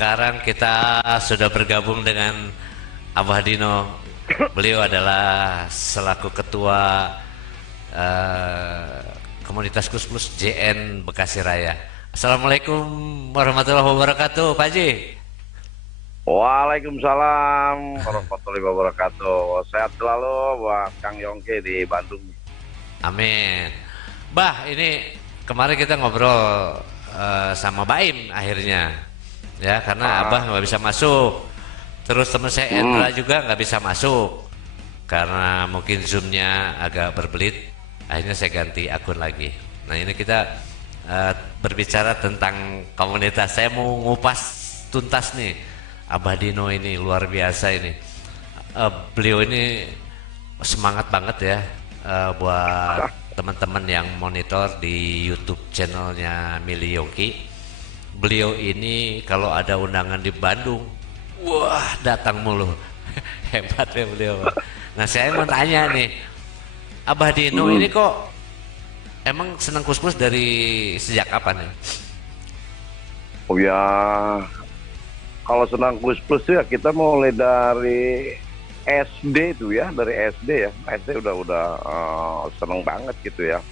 sekarang kita sudah bergabung dengan Abah Dino. Beliau adalah selaku ketua eh, komunitas Kus Plus JN Bekasi Raya. Assalamualaikum warahmatullahi wabarakatuh, Pak Haji. Waalaikumsalam warahmatullahi wabarakatuh. Sehat selalu buat Kang Yongki di Bandung. Amin. Bah, ini kemarin kita ngobrol sama Baim akhirnya, ya karena Abah nggak bisa masuk. Terus teman saya Endra juga nggak bisa masuk karena mungkin zoomnya agak berbelit. Akhirnya saya ganti akun lagi. Nah ini kita berbicara tentang komunitas. Saya mau ngupas tuntas nih. Abah Dino ini luar biasa ini. Beliau ini semangat banget ya buat teman-teman yang monitor di YouTube channelnya Mili Yongki. Beliau ini kalau ada undangan di Bandung, wah datang mulu. Hebat ya beliau. Nah saya mau tanya nih, Abah Dino ini kok emang senang kus-kus dari sejak kapan ya? Oh ya, kalau senang Kus Plus ya kita mulai dari SD tuh ya, dari SD ya. SD udah seneng banget gitu ya.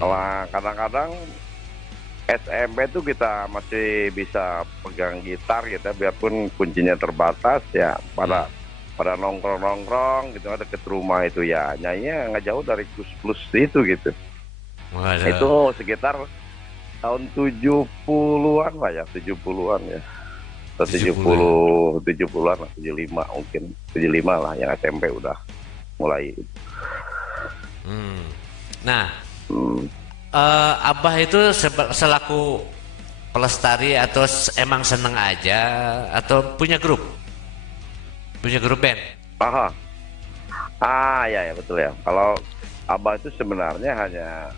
Kalau kadang-kadang SMP tuh kita masih bisa pegang gitar gitu, biarpun kuncinya terbatas ya. Pada nongkrong-nongkrong gitu, ada deket rumah itu ya, nyanyinya nggak jauh dari Kus Plus itu gitu. Waduh. Itu sekitar tahun 70-an lah ya, 70-an ya. 70-an lah, 75 mungkin. 75 lah yang SMP udah mulai. Nah, Abah itu selaku pelestari atau emang seneng aja atau punya grup? Punya grup band? Aha. Ya betul ya. Kalau Abah itu sebenarnya hanya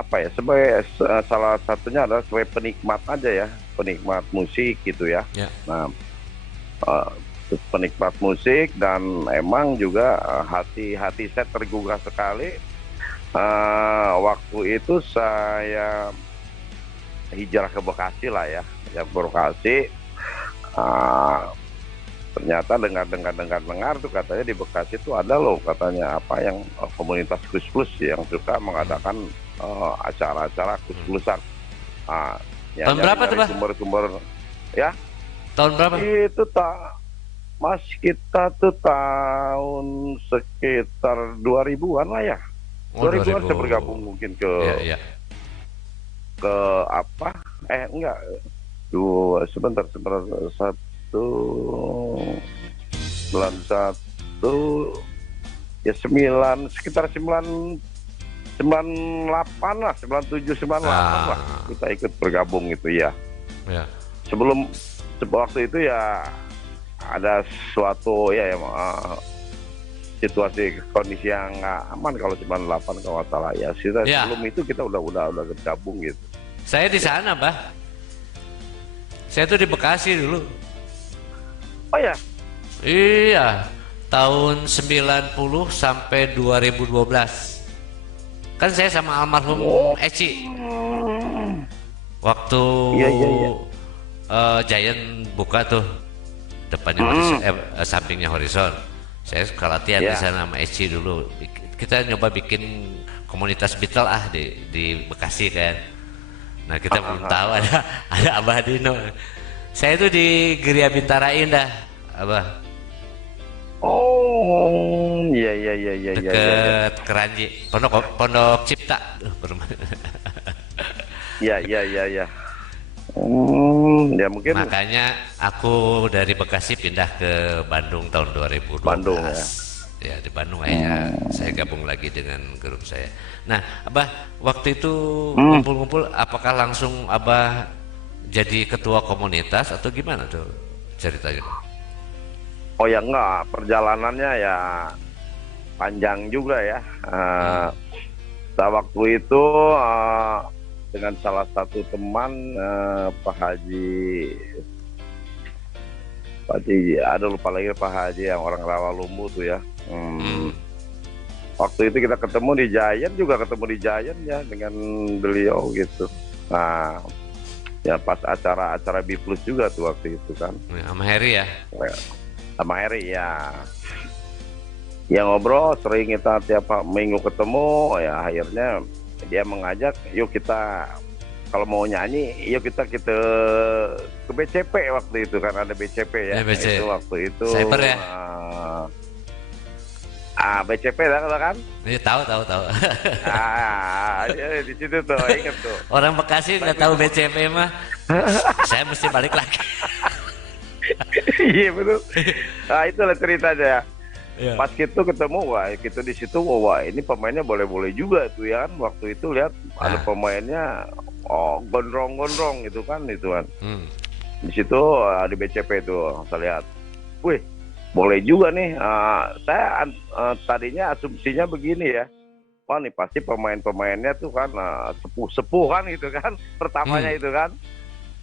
apa ya, sebagai salah satunya adalah sebagai penikmat aja ya, penikmat musik gitu ya. Nah, penikmat musik dan emang juga hati saya tergugah sekali waktu itu saya hijrah ke Bekasi lah ya, Bekasi. Ternyata dengar tuh katanya di Bekasi tuh ada loh katanya apa yang komunitas Kus Plus yang suka mengadakan acara-acara Kus Plusan. Tahun berapa tuh, Pak? Sumber-sumber ya. Tahun berapa? Itu Mas, kita tuh tahun sekitar 2000-an lah ya. 2000-an saya bergabung mungkin ke ke apa? Enggak. Sebentar 91 ya, sekitar 98 lah, 97 98 lah kita ikut bergabung gitu ya. Sebelum waktu itu ya ada suatu situasi kondisi yang nggak aman kalau 98 kalau nggak salah ya. Sebelum itu kita udah bergabung gitu. Saya di sana, Bah. Saya tuh di Bekasi dulu. Oh ya? Iya, tahun 90 sampai 2012. Kan saya sama almarhum Eci. Waktu Giant buka tuh depannya sampingnya Horizon. Saya suka latihan di sana sama Eci dulu. Kita nyoba bikin komunitas Beatle di Bekasi kan. Nah kita belum tahu ada Abah Dino. Saya itu di Geria Bintara Indah, Abah. Oh, iya. Deket Keranji, Pondok Cipta. Iya. Ya mungkin. Makanya aku dari Bekasi pindah ke Bandung tahun 2012. Bandung ya. Ya di Bandung saya gabung lagi dengan grup saya. Nah, Abah waktu itu ngumpul-ngumpul, apakah langsung Abah jadi ketua komunitas atau gimana tuh ceritanya? Oh ya enggak, perjalanannya ya panjang juga ya. Waktu itu dengan salah satu teman Pak Haji, ada lupa lagi Pak Haji yang orang Rawalumbu tuh ya. Waktu itu kita ketemu di Giant ya dengan beliau gitu. Nah Ya pas acara B Plus juga tuh waktu itu kan. Sama Heri ya. Sama Heri ya. Ya ngobrol sering kita tiap minggu ketemu, ya akhirnya dia mengajak, yuk kita kalau mau nyanyi, yuk kita ke BCP waktu itu kan, ada BCP ya. Ya, BC. Itu waktu itu. Cyber ya. BCP kan? Iya, tahu. Ya, di situ tuh, inget tuh. Orang Bekasi nggak tahu BCP mah. Saya mesti balik lagi. Iya betul. Nah itulah ceritanya. Iya. Pas gitu ketemu, wah gitu di situ, wah ini pemainnya boleh-boleh juga tuh ya kan. Waktu itu lihat ada pemainnya, gondrong-gondrong gitu kan, Di situ di BCP itu saya lihat, wih boleh juga nih. Saya tadinya asumsinya begini ya, wah nih pasti pemain-pemainnya tuh kan sepuh-sepuh kan gitu kan, pertamanya itu kan.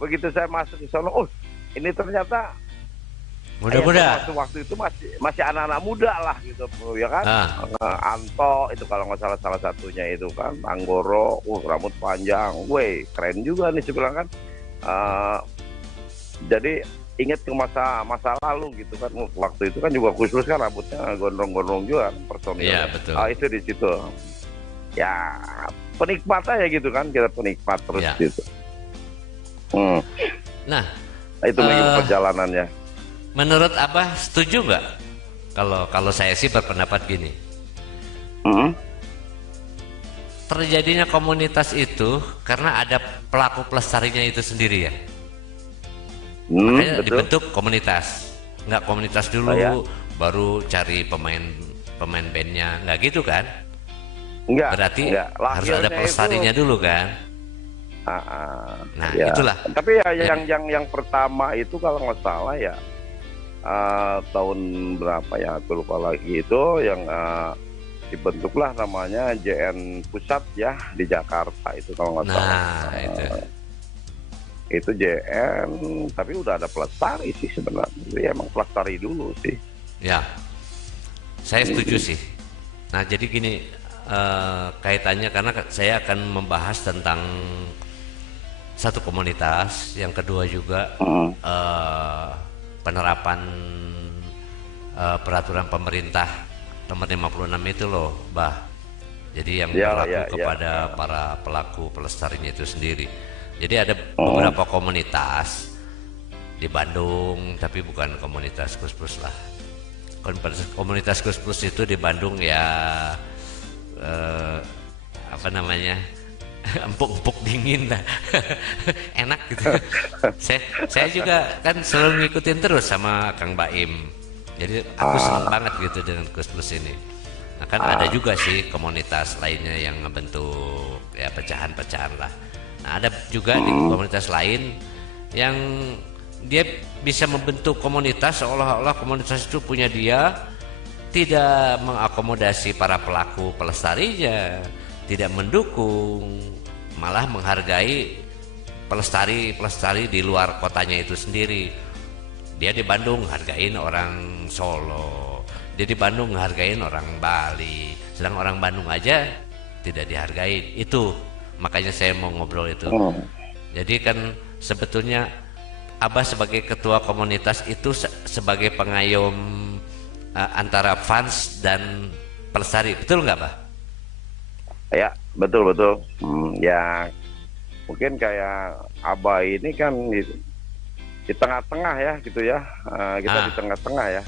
Begitu saya masuk ke sana, ini ternyata muda-muda. Waktu itu masih anak-anak muda lah gitu ya kan. Anto itu kalau nggak salah satunya itu kan, Anggoro, rambut panjang, keren juga nih saya bilang kan. Jadi ingat ke masa lalu gitu kan. Waktu itu kan juga khusus kan rambutnya gondrong-gondrong juga kan, personil. Iya betul. Itu di situ. Ya penikmat aja gitu kan, kita penikmat terus gitu. Nah, itu perjalanannya. Menurut Abah setuju nggak? Kalau saya sih berpendapat gini. Terjadinya komunitas itu karena ada pelaku pelestarinya itu sendiri ya. Makanya Betul. dibentuk komunitas. Nggak komunitas dulu, baru cari pemain bandnya, nggak gitu kan? Berarti harus ada pelestarinya dulu kan? Nah itulah. Tapi ya yang pertama itu kalau nggak salah ya, tahun berapa ya aku lupa lagi itu, yang dibentuklah namanya JN Pusat ya di Jakarta itu kalau nggak salah. Itu JN, tapi udah ada pelestari sih sebenarnya. Jadi emang pelestari dulu sih. Ya, saya setuju sih. Nah jadi gini, kaitannya karena saya akan membahas tentang satu komunitas, yang kedua juga penerapan peraturan pemerintah nomor 56 itu loh, Bah. Jadi yang berlaku kepada para pelaku pelestarinya itu sendiri. Jadi ada beberapa komunitas di Bandung, tapi bukan komunitas Kus Plus lah. Komunitas Kus Plus itu di Bandung ya, apa namanya, empuk-empuk dingin lah. Enak gitu. Saya juga kan selalu ngikutin terus sama Kang Baim, jadi aku senang banget gitu dengan Kus Plus ini. Nah kan ada juga sih komunitas lainnya yang ngebentuk ya pecahan-pecahan lah. Nah ada juga di komunitas lain yang dia bisa membentuk komunitas seolah-olah komunitas itu punya dia, tidak mengakomodasi para pelaku pelestarinya, tidak mendukung, malah menghargai pelestari di luar kotanya itu sendiri. Dia di Bandung hargain orang Solo, dia di Bandung hargain orang Bali, sedang orang Bandung aja tidak dihargain. Itu makanya saya mau ngobrol itu. Jadi kan sebetulnya Abah sebagai ketua komunitas itu sebagai pengayom antara fans dan pelestari, betul nggak, Bah? Ya, betul. Ya, mungkin kayak Abah ini kan di tengah-tengah ya, gitu ya. Kita di tengah-tengah ya.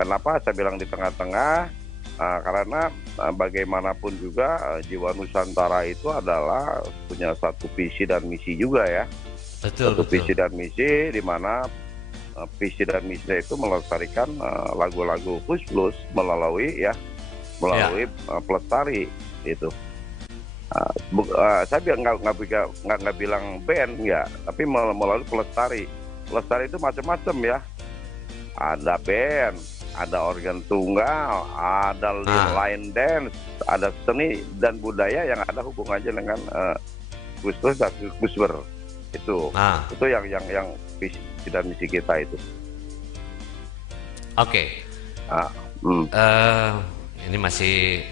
Kenapa saya bilang di tengah-tengah? Karena bagaimanapun juga jiwa Nusantara itu adalah punya satu visi dan misi juga ya. Betul. Visi dan misi, di mana visi dan misi itu melestarikan lagu-lagu Kus Plus melalui pelestari itu. Saya nggak bilang band ya, tapi melalui pelestari. Pelestari itu macam-macam ya. Ada band, ada organ tunggal, ada line dance, ada seni dan budaya yang ada hubungannya dengan Kus Plus dan Kusber. Itu yang visi dan misi kita itu. Oke. Ini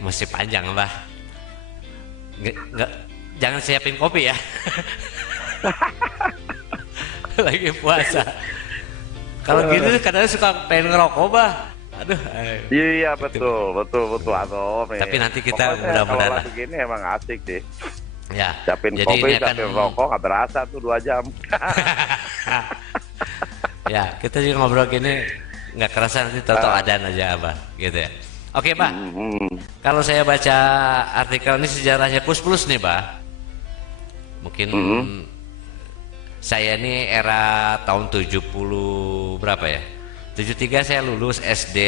masih panjang, Mbah. Jangan siapin kopi ya. Lagi puasa. Kalau gini kadang suka pengen ngerokok, bah. Aduh. Iya betul atau Tapi nanti kita pokoknya kalau mudah-mudahan lah. lagi gini emang asik sih. Ya. Siapin Jadi kopi, ini akan siapin rokok, nggak berasa tuh 2 jam. ya, kita juga ngobrol gini nggak kerasa nanti tahu adan aja, Abah, gitu ya. Oke, Pak. Kalau saya baca artikel ini sejarahnya Kus Plus nih, Bah. Mungkin saya ini era tahun 70 berapa ya? 73 saya lulus SD.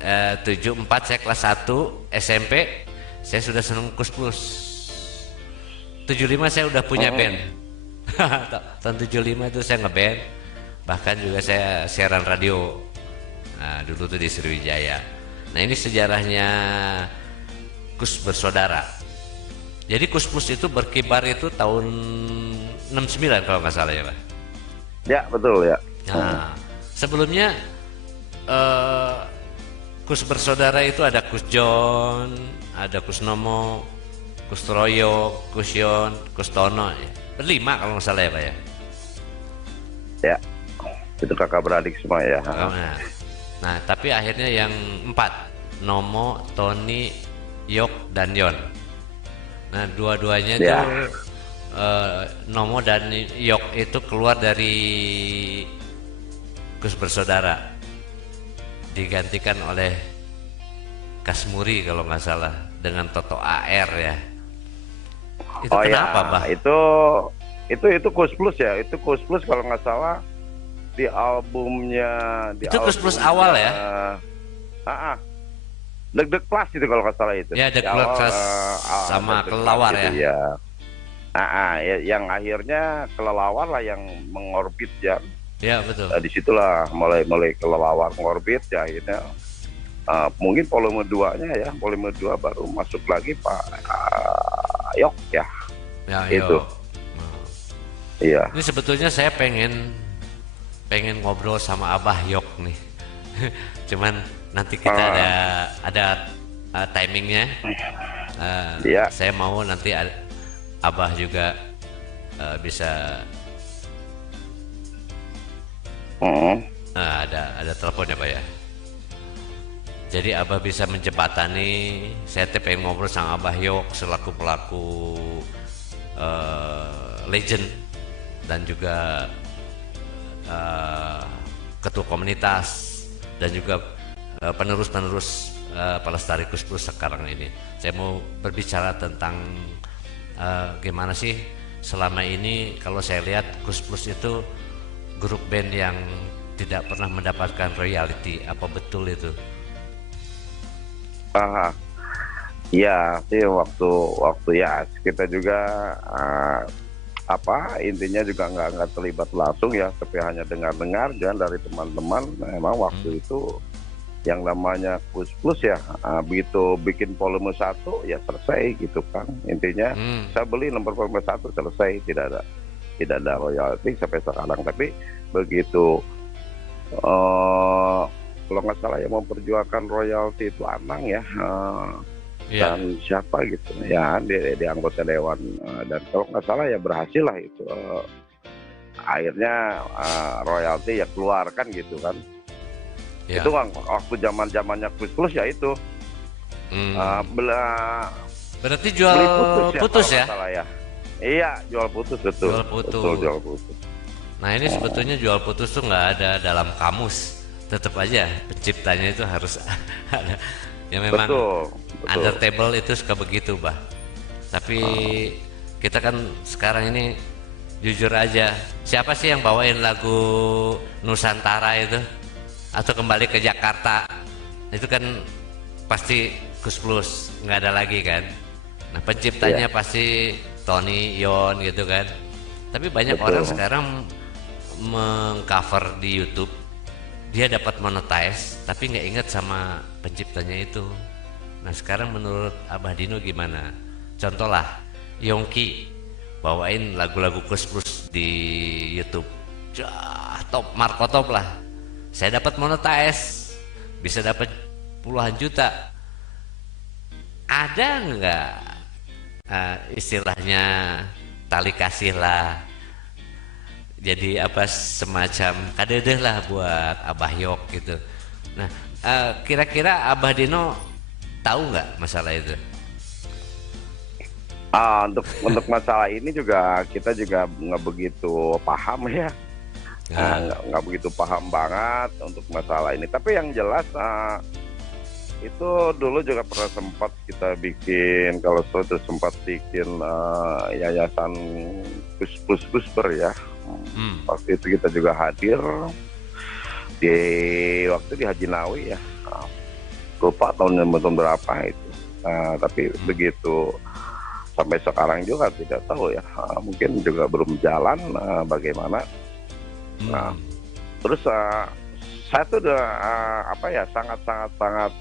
74 saya kelas 1 SMP. Saya sudah seneng Kus Plus. 75 saya udah punya band. Tahun 75 itu saya ngeband. Bahkan juga saya siaran radio. Nah, dulu tuh di Sriwijaya. Nah, ini sejarahnya Kus Bersaudara. Jadi Kus Plus itu berkibar itu tahun 69 kalau nggak salah ya, Pak. Ya betul ya. Nah, sebelumnya Kus Bersaudara itu ada Kus John, ada Kus Nomo, Kus Troyo, Kus Yon, Kus Tono. Ya. Berlima kalau nggak salah ya, Pak ya. Ya, itu kakak beradik semua ya. Nah, tapi akhirnya yang 4, Nomo, Tony, Yok, dan Yon. Nah, dua-duanya itu Nomo dan Yok itu keluar dari Kus Bersaudara, digantikan oleh Kasmuri kalau nggak salah dengan Toto AR ya. Itu kenapa, Bah? Itu Kus Plus ya. Itu Kus Plus kalau nggak salah di albumnya. Itu Kus Plus awal ya? Deg-deg Plus itu kalau nggak salah itu. Ya, Deg-deg Plus sama Kelelawar ya. Yang akhirnya Kelelawar lah yang mengorbit ya. Ya betul. Disitulah mulai Kelelawar mengorbit ya akhirnya. Mungkin volume 2-nya ya, volume 2 baru masuk lagi Pak Yok ya. Ya itu. Iya. Ini sebetulnya saya pengen ngobrol sama Abah Yok nih. Cuman nanti kita ada timingnya. Saya mau nanti Abah juga bisa. Ada telepon ya, Pak ya. Jadi Abah bisa menjembatani. Saya pengen ngobrol sama Abah Yok selaku pelaku legend dan juga ketua komunitas dan juga penerus pelestari Kus Plus sekarang ini. Saya mau berbicara tentang gimana sih selama ini kalau saya lihat Kus Plus itu grup band yang tidak pernah mendapatkan royalti. Apa betul itu? Ya, sih waktu ya kita juga intinya juga nggak terlibat langsung ya, tapi hanya dengar-dengar jangan dari teman-teman. Memang waktu itu yang namanya Kus Plus ya, begitu bikin volume 1 ya selesai gitu kan. Intinya saya beli nomor volume 1 selesai, tidak ada royalti sampai sekarang. Tapi begitu kalau nggak salah yang memperjuangkan royalti itu Anang ya. Dan siapa gitu ya di anggota dewan, dan kalau nggak salah ya berhasil lah itu akhirnya royalti ya keluarkan gitu kan. Itu waktu zamannya Kus Plus ya itu berarti jual putus ya? Ya iya, jual putus betul. Jual putus. Nah, ini sebetulnya jual putus tuh nggak ada dalam kamus. Tetap aja penciptanya itu harus ada. Ya memang betul. Under table itu suka begitu, Bah. Tapi kita kan sekarang ini jujur aja, siapa sih yang bawain lagu Nusantara itu? Atau Kembali ke Jakarta? Itu kan pasti Kus Plus, nggak ada lagi kan? Nah, penciptanya pasti Tony, Yon gitu kan. Tapi banyak orang sekarang mengcover di YouTube, dia dapat monetize tapi nggak ingat sama penciptanya itu. Nah, sekarang menurut Abah Dino gimana? Contoh lah, Yongki bawain lagu-lagu Kus Plus di YouTube, top markotop lah. Saya dapat monetize, bisa dapat puluhan juta. Ada nggak istilahnya tali kasih lah. Jadi apa semacam kadedeh lah buat Abah Yok gitu. Nah, kira-kira Abah Dino tahu nggak masalah itu? Untuk masalah ini juga kita juga nggak begitu paham ya. Nggak begitu paham banget untuk masalah ini. Tapi yang jelas itu dulu juga pernah sempat kita bikin, kalau itu sempat bikin yayasan Pusper ya. Waktu itu kita juga hadir di waktu di Haji Nawi ya. Lupa tahun berapa itu. Tapi begitu sampai sekarang juga tidak tahu ya. Mungkin juga belum jalan bagaimana. Nah, terus saya tuh udah sangat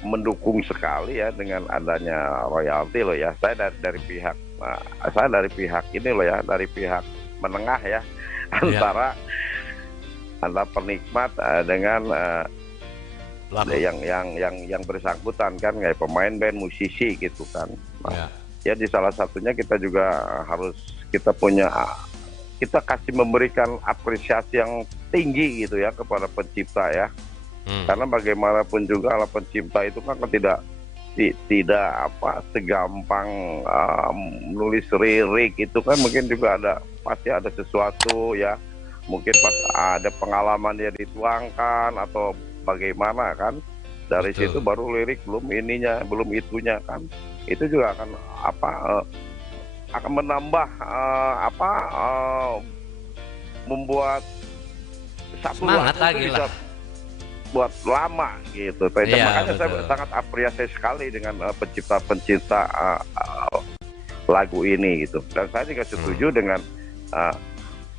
mendukung sekali ya dengan adanya royalti loh ya. Saya dari pihak ini loh ya, dari pihak menengah ya, antara penikmat dengan yang bersangkutan kan, kayak pemain band, musisi gitu kan. Nah, ya di salah satunya kita juga harus kita kasih memberikan apresiasi yang tinggi gitu ya kepada pencipta ya. Karena bagaimanapun juga alat pencipta itu kan tidak segampang menulis lirik itu kan, mungkin juga pasti ada sesuatu ya, mungkin pas ada pengalaman dia dituangkan atau bagaimana kan, dari situ baru lirik, belum itunya kan, itu juga akan menambah membuat satu semangat lagu lagi bisa lah buat lama gitu. Makanya saya sangat apresiasi sekali dengan pencipta lagu ini gitu. Dan saya juga setuju dengan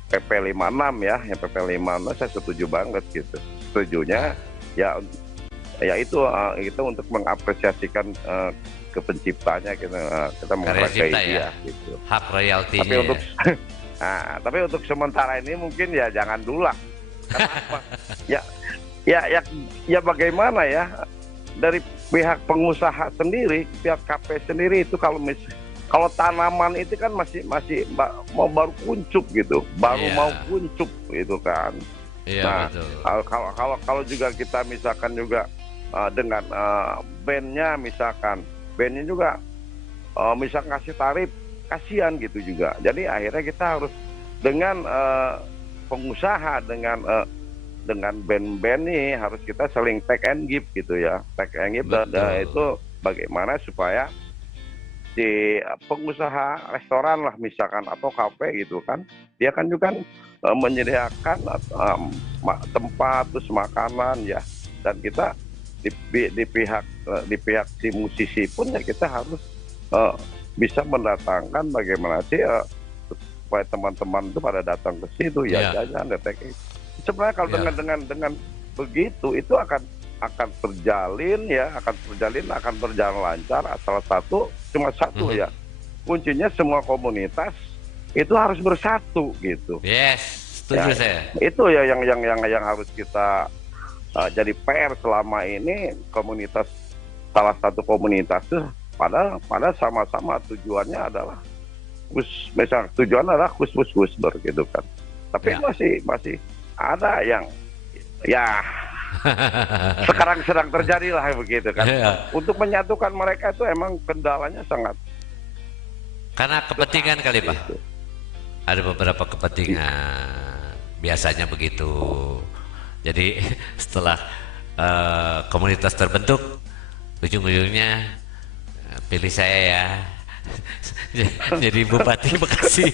PP 56 ya, yang PP 56 saya setuju banget gitu. Setujunya ya itu untuk mengapresiasikan ke penciptanya, kita menghargai dia gitu. Hak royaltinya. Tapi untuk sementara ini mungkin ya jangan dulu lah. Kenapa? Ya bagaimana ya, dari pihak pengusaha sendiri, pihak KP sendiri itu kalau tanaman itu kan masih mau baru kuncup gitu, mau kuncup gitu kan. Nah, betul. Kalau juga kita misalkan juga dengan bandnya juga misalkan kasih tarif, kasihan gitu juga. Jadi akhirnya kita harus dengan pengusaha dengan band-band nih harus kita saling take and give gitu ya, take and give. Dan itu bagaimana supaya si pengusaha restoran lah misalkan atau kafe gitu kan, dia kan juga menyediakan tempat terus makanan ya, dan kita di pihak si musisi pun ya kita harus bisa mendatangkan bagaimana sih supaya teman-teman itu pada datang ke situ ya, jajan detek. Sebenarnya kalau dengan begitu itu akan terjalin ya, akan berjalan lancar. Cuma satu ya, kuncinya semua komunitas itu harus bersatu gitu. Yes, setuju saya. Itu ya yang harus kita jadi PR selama ini. Salah satu komunitas tuh pada sama-sama tujuannya adalah Pusper gitu kan. Tapi masih ada yang ya sekarang sedang terjadi lah begitu kan. Untuk menyatukan mereka itu emang kendalanya sangat, karena kepentingan kali Pak. Ada beberapa kepentingan biasanya begitu. Jadi setelah komunitas terbentuk, ujung-ujungnya pilih saya ya jadi Bupati Bekasi.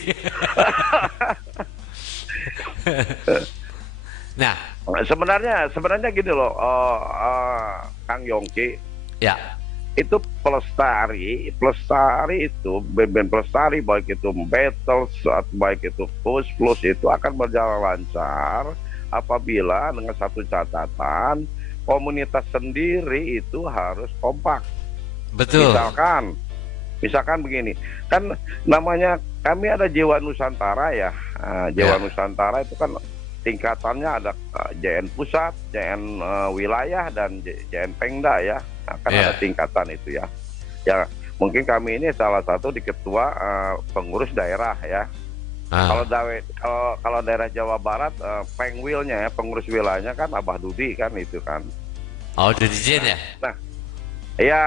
Nah, sebenarnya gini loh, Kang Yongki. Ya. Itu pelestari itu band pelestari, baik itu Beatles atau baik itu Plus itu akan berjalan lancar apabila dengan satu catatan, komunitas sendiri itu harus kompak. Betul. Misalkan begini, kan namanya kami ada Jiwa Nusantara ya. Jiwa Nusantara itu kan tingkatannya ada JN Pusat, JN Wilayah, dan JN Pengda ya. Akan ada tingkatan itu ya. Ya mungkin kami ini salah satu di ketua pengurus daerah ya. Kalau Ah. kalau daerah Jawa Barat, pengwilnya ya, pengurus wilayahnya kan Abah Dudi kan itu kan. Oh, udah dijen ya? Nah, iya,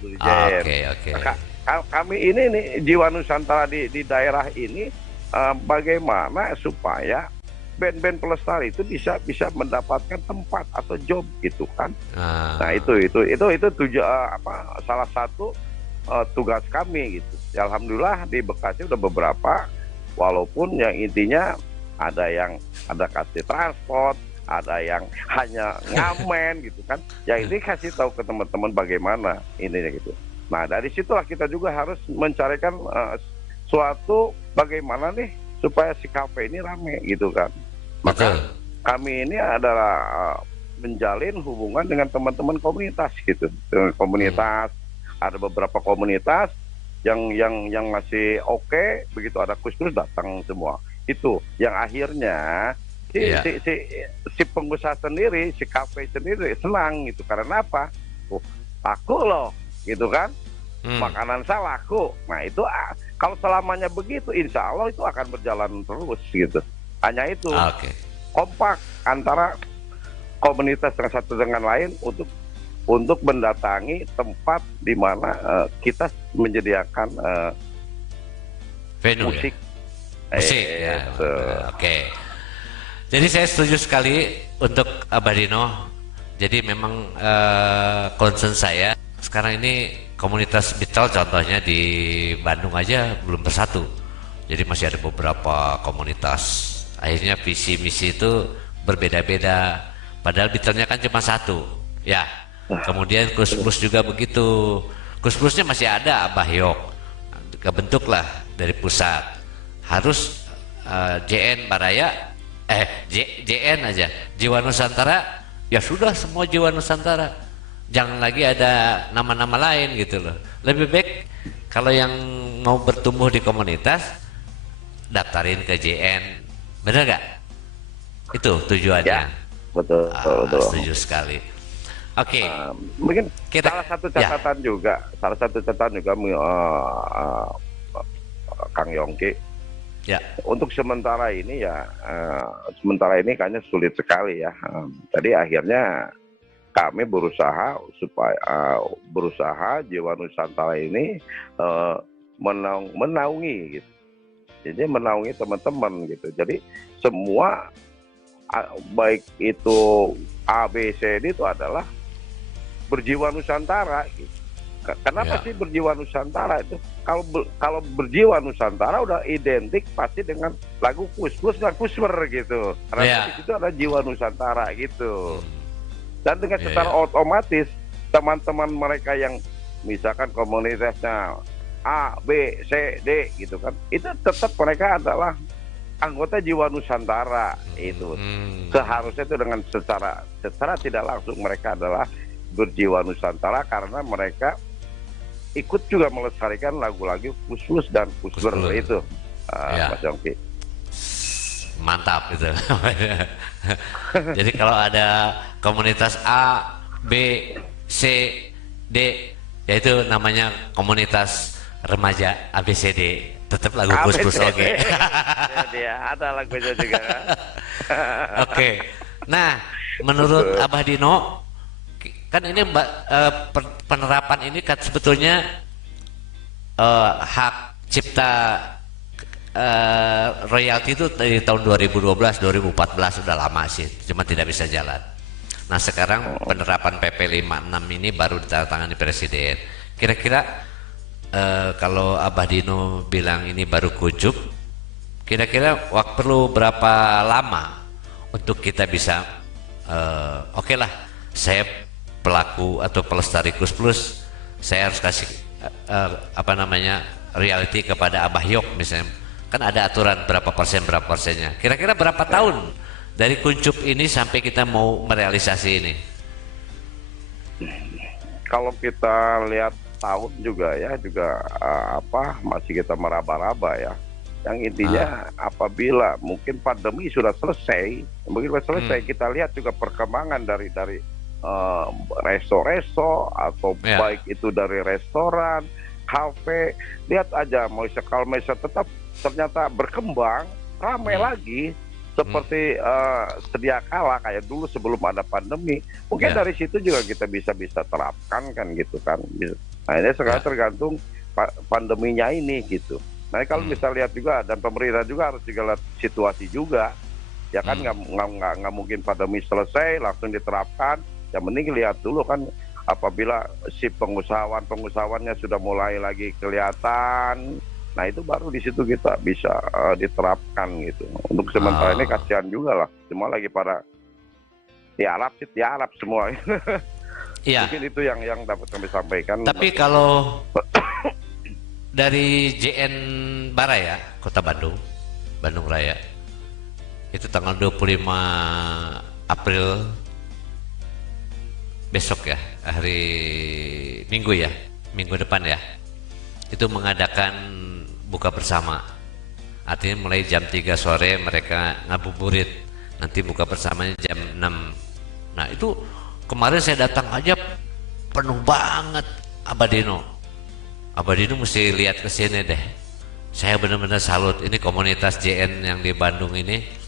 Dudi Jen. Oke, oke. Nah, kami ini nih Jiwa Nusantara di daerah ini, bagaimana supaya band-band pelestari itu bisa bisa mendapatkan tempat atau job gitu kan. Nah, Ah, itu salah satu tugas kami gitu. Ya, alhamdulillah di Bekasi udah beberapa, walaupun yang intinya ada kasih transport, ada yang hanya ngamen gitu kan. Ya ini kasih tahu ke teman-teman bagaimana ini gitu. Nah, dari situlah kita juga harus mencarikan suatu bagaimana nih supaya si kafe ini rame gitu kan. betul. Maka kami ini adalah menjalin hubungan dengan teman-teman komunitas gitu. Dengan komunitas, ada beberapa komunitas yang masih oke, begitu ada kus-kus datang semua. Itu yang akhirnya Iya. si pengusaha sendiri, si kafe sendiri senang gitu. Karena apa? Oh, laku loh, gitu kan? Makanan saya laku. Nah itu kalau selamanya begitu, insya Allah itu akan berjalan terus gitu. Hanya itu Oke. kompak antara komunitas yang satu dengan lain untuk mendatangi tempat di mana kita menyediakan Venue ya? musik. Musik ya. Itu. Oke. Jadi saya setuju sekali untuk Abah Dino. Jadi memang concern saya sekarang ini komunitas Beatle contohnya di Bandung aja belum bersatu. Jadi masih ada beberapa komunitas. Akhirnya visi misi itu berbeda-beda. Padahal Beatle-nya kan cuma satu. Ya. Kemudian Kus-Plus juga begitu. Kus-Plusnya masih ada Abah Yok. Kebentuklah dari pusat. Harus JN Baraya JN aja, Jiwa Nusantara, ya sudah semua Jiwa Nusantara, jangan lagi ada nama-nama lain gitu loh. Lebih baik kalau yang mau bertumbuh di komunitas daftarin ke JN, bener gak? Itu tujuannya. Ya, betul, betul. Setuju sekali. Oke. Mungkin Kita- salah satu catatan juga, Kang Yongki. Ya, Untuk sementara ini ya, sementara ini kayaknya sulit sekali ya. Jadi akhirnya kami berusaha supaya berusaha Jiwa Nusantara ini menaungi gitu. Jadi menaungi teman-teman gitu. Jadi semua baik itu A, B, C, D itu adalah berjiwa Nusantara gitu. Kenapa Ya. sih berjiwa Nusantara itu? Kalau berjiwa Nusantara udah identik pasti dengan lagu Kus-Plus dan Kusmer gitu. Karena Ya. di situ ada jiwa Nusantara gitu. Dan dengan Ya, secara ya. otomatis teman-teman mereka yang misalkan komunitasnya A, B, C, D gitu kan, itu tetap mereka adalah anggota jiwa Nusantara itu. Seharusnya itu dengan secara tidak langsung mereka adalah berjiwa Nusantara karena mereka ikut juga melestarikan lagu-lagu Kus-Plus dan Kusber Kus-Plus. itu, Ya. Mas Yongki. Mantap gitu. Jadi kalau ada komunitas A, B, C, D, yaitu namanya komunitas remaja ABCD, tetap lagu Kus-Plus oke. Ya, ada lagunya juga. Oke. Nah, menurut Abah Dino, kan ini penerapan ini kan sebetulnya hak cipta royalti itu dari tahun 2012 2014 sudah lama sih, cuma tidak bisa jalan. Nah sekarang penerapan PP 56 ini baru ditandatangani Presiden. Kira-kira kalau Abah Dino bilang ini baru kuncup, kira-kira perlu berapa lama untuk kita bisa oke lah, saya pelaku atau pelestari Kus-Plus, saya harus kasih royalti kepada Abah Yok misalnya, kan ada aturan berapa persennya. Kira-kira berapa tahun dari kuncup ini sampai kita mau merealisasi ini? Kalau kita lihat tahun juga masih kita meraba-raba ya. Yang intinya apabila mungkin pandemi sudah selesai, kita lihat juga perkembangan dari resto-resto atau baik itu dari restoran, kafe, lihat aja kalau misalnya tetap ternyata berkembang, ramai lagi seperti sedia kala kayak dulu sebelum ada pandemi. Mungkin Ya. dari situ juga kita bisa terapkan kan gitu kan. Nah ini sekarang Ya. tergantung pandeminya ini gitu. Nah kalau bisa lihat juga, dan pemerintah juga harus juga lihat situasi juga. Ya kan nggak mungkin pandemi selesai langsung diterapkan. Yang penting lihat dulu kan, apabila si pengusahawannya sudah mulai lagi kelihatan, nah itu baru di situ kita bisa diterapkan gitu. Untuk sementara ini kasihan juga lah, semua lagi pada tiarap semua. Iya. Mungkin itu yang dapat kami sampaikan. Tapi kalau dari JN Baraya, Kota Bandung, Bandung Raya, itu tanggal 25 April besok ya, hari Minggu ya, minggu depan ya, itu mengadakan buka bersama. Artinya mulai jam 3 sore mereka ngabuburit, nanti buka bersamanya jam 6. Nah itu kemarin saya datang aja penuh banget. Abadino mesti lihat ke sini deh. Saya benar-benar salut, ini komunitas JN yang di Bandung ini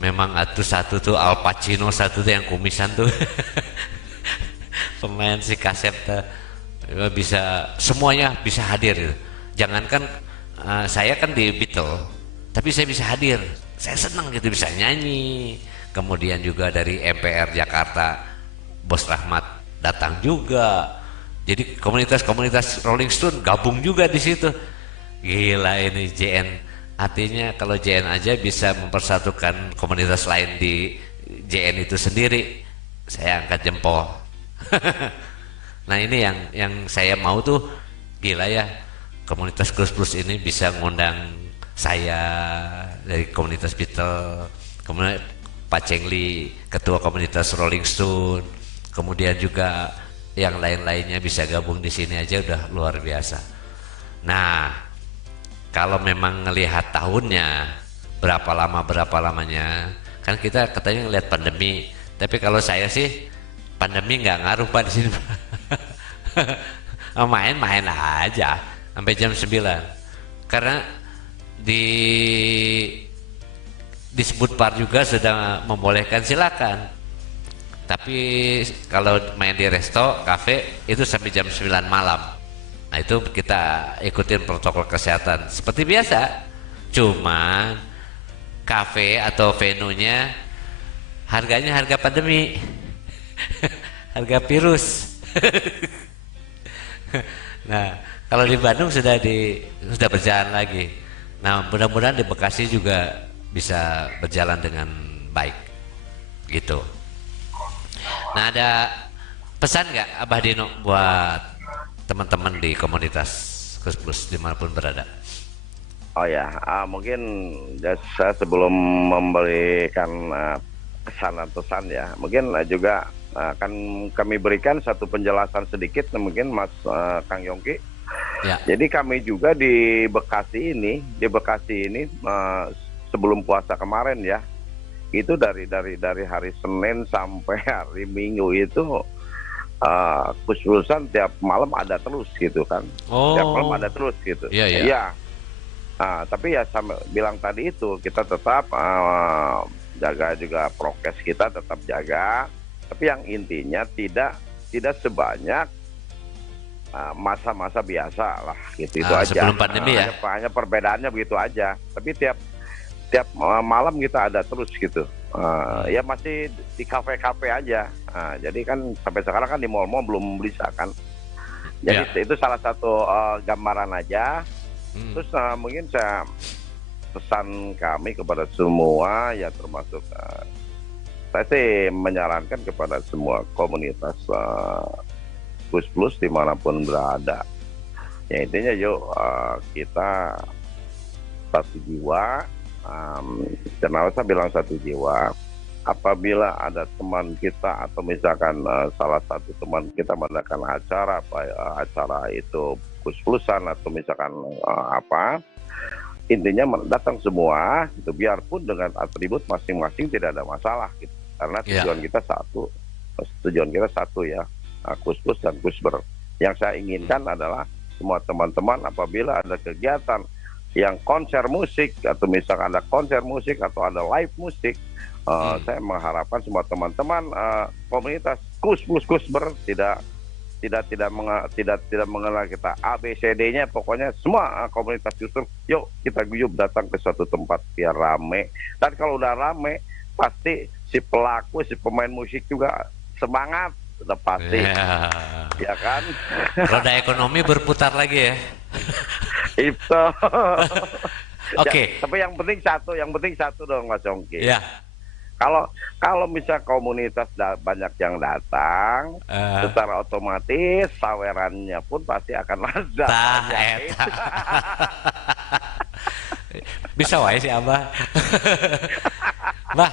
memang satu tuh Al Pacino, satu tuh yang kumisan tuh pemain si Kasep tuh, bisa semuanya bisa hadir gitu. Jangankan saya kan di Beatle, tapi saya bisa hadir, saya senang gitu bisa nyanyi. Kemudian juga dari MPR Jakarta Bos Rahmat datang juga, jadi komunitas Rolling Stone gabung juga di situ. Gila ini JN. Artinya kalau JN aja bisa mempersatukan komunitas lain di JN itu sendiri, saya angkat jempol. Nah ini yang saya mau tuh, gila ya, komunitas Plus ini bisa ngundang saya dari komunitas Beatles, kemudian Pak Cengli ketua komunitas Rolling Stone, kemudian juga yang lain-lainnya bisa gabung di sini aja udah luar biasa. Nah kalau memang ngelihat tahunnya berapa lamanya, kan kita katanya ngelihat pandemi, tapi kalau saya sih pandemi nggak ngaruh Pak di sini. Main-main aja sampai jam 9, karena disebut par juga sudah membolehkan, silakan. Tapi kalau main di resto, kafe itu sampai jam 9 malam. Nah itu kita ikutin protokol kesehatan seperti biasa. Cuman kafe atau venue-nya harganya harga pandemi. Harga virus. Nah, kalau di Bandung sudah berjalan lagi. Nah, mudah-mudahan di Bekasi juga bisa berjalan dengan baik. Gitu. Nah, ada pesan nggak Abah Dino buat teman-teman di komunitas Plus dimanapun berada? Oh ya, mungkin saya sebelum memberikan pesan ya, mungkin juga akan kami berikan satu penjelasan sedikit, mungkin Mas Kang Yongki. Ya. Jadi kami juga di Bekasi ini sebelum puasa kemarin ya, itu dari hari Senin sampai hari Minggu itu Kus-Plusan tiap malam ada terus gitu kan. Tiap malam ada terus gitu. Iya. Iya. Nah, tapi ya sama bilang tadi itu, kita tetap jaga juga prokes, kita tetap jaga. Tapi yang intinya tidak sebanyak masa-masa biasa lah gitu, itu aja. Sebelum pandemi ya. Hanya perbedaannya begitu aja. Tapi tiap malam kita ada terus gitu. Ya masih di kafe-kafe aja. Jadi kan sampai sekarang kan di mall-mall belum bisa kan. Jadi itu salah satu gambaran aja. Terus mungkin saya pesan kami kepada semua ya, termasuk saya sih menyarankan kepada semua komunitas Plus dimanapun berada. Ya intinya yuk kita satu jiwa. Kenapa saya bilang satu jiwa? Apabila ada teman kita atau misalkan salah satu teman kita mengadakan acara itu Plus-Plusan atau misalkan intinya datang semua gitu, biarpun dengan atribut masing-masing tidak ada masalah gitu. Karena tujuan kita satu ya, Kus-Plus dan Kusber. Yang saya inginkan adalah semua teman-teman apabila ada kegiatan yang konser musik atau misalkan ada konser musik atau ada live musik, saya mengharapkan semua teman-teman komunitas Kusber tidak mengenal kita ABCD-nya, pokoknya semua komunitas justru yuk kita guyup datang ke suatu tempat biar rame, dan kalau udah rame pasti si pelaku, si pemain musik juga semangat, udah pasti ya kan. Roda ekonomi berputar lagi ya. Itu Oke. tapi yang penting satu dong Mas Yongki. Ya. Kalau misal komunitas banyak yang datang, secara otomatis sawerannya pun pasti akan ada. Bisa wae sih Abah. Bah,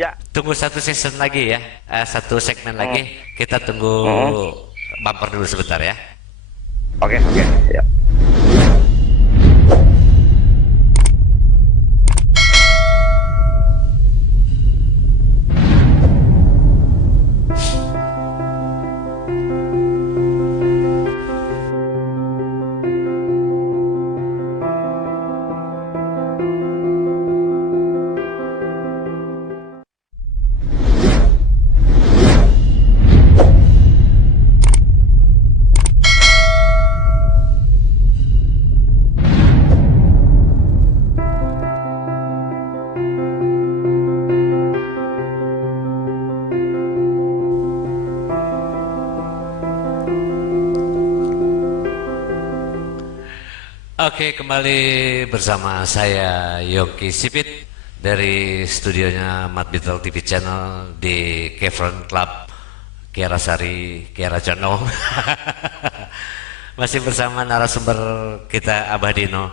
Ya. tunggu satu season lagi ya, satu segmen lagi. Kita tunggu bumper dulu sebentar ya. Oke, ya. Oke, kembali bersama saya Yongki Sipit dari studionya Mat Beetle TV Channel di Kefron Club Kiara Sari, Kiara Condong. Masih bersama narasumber kita Abah Dino.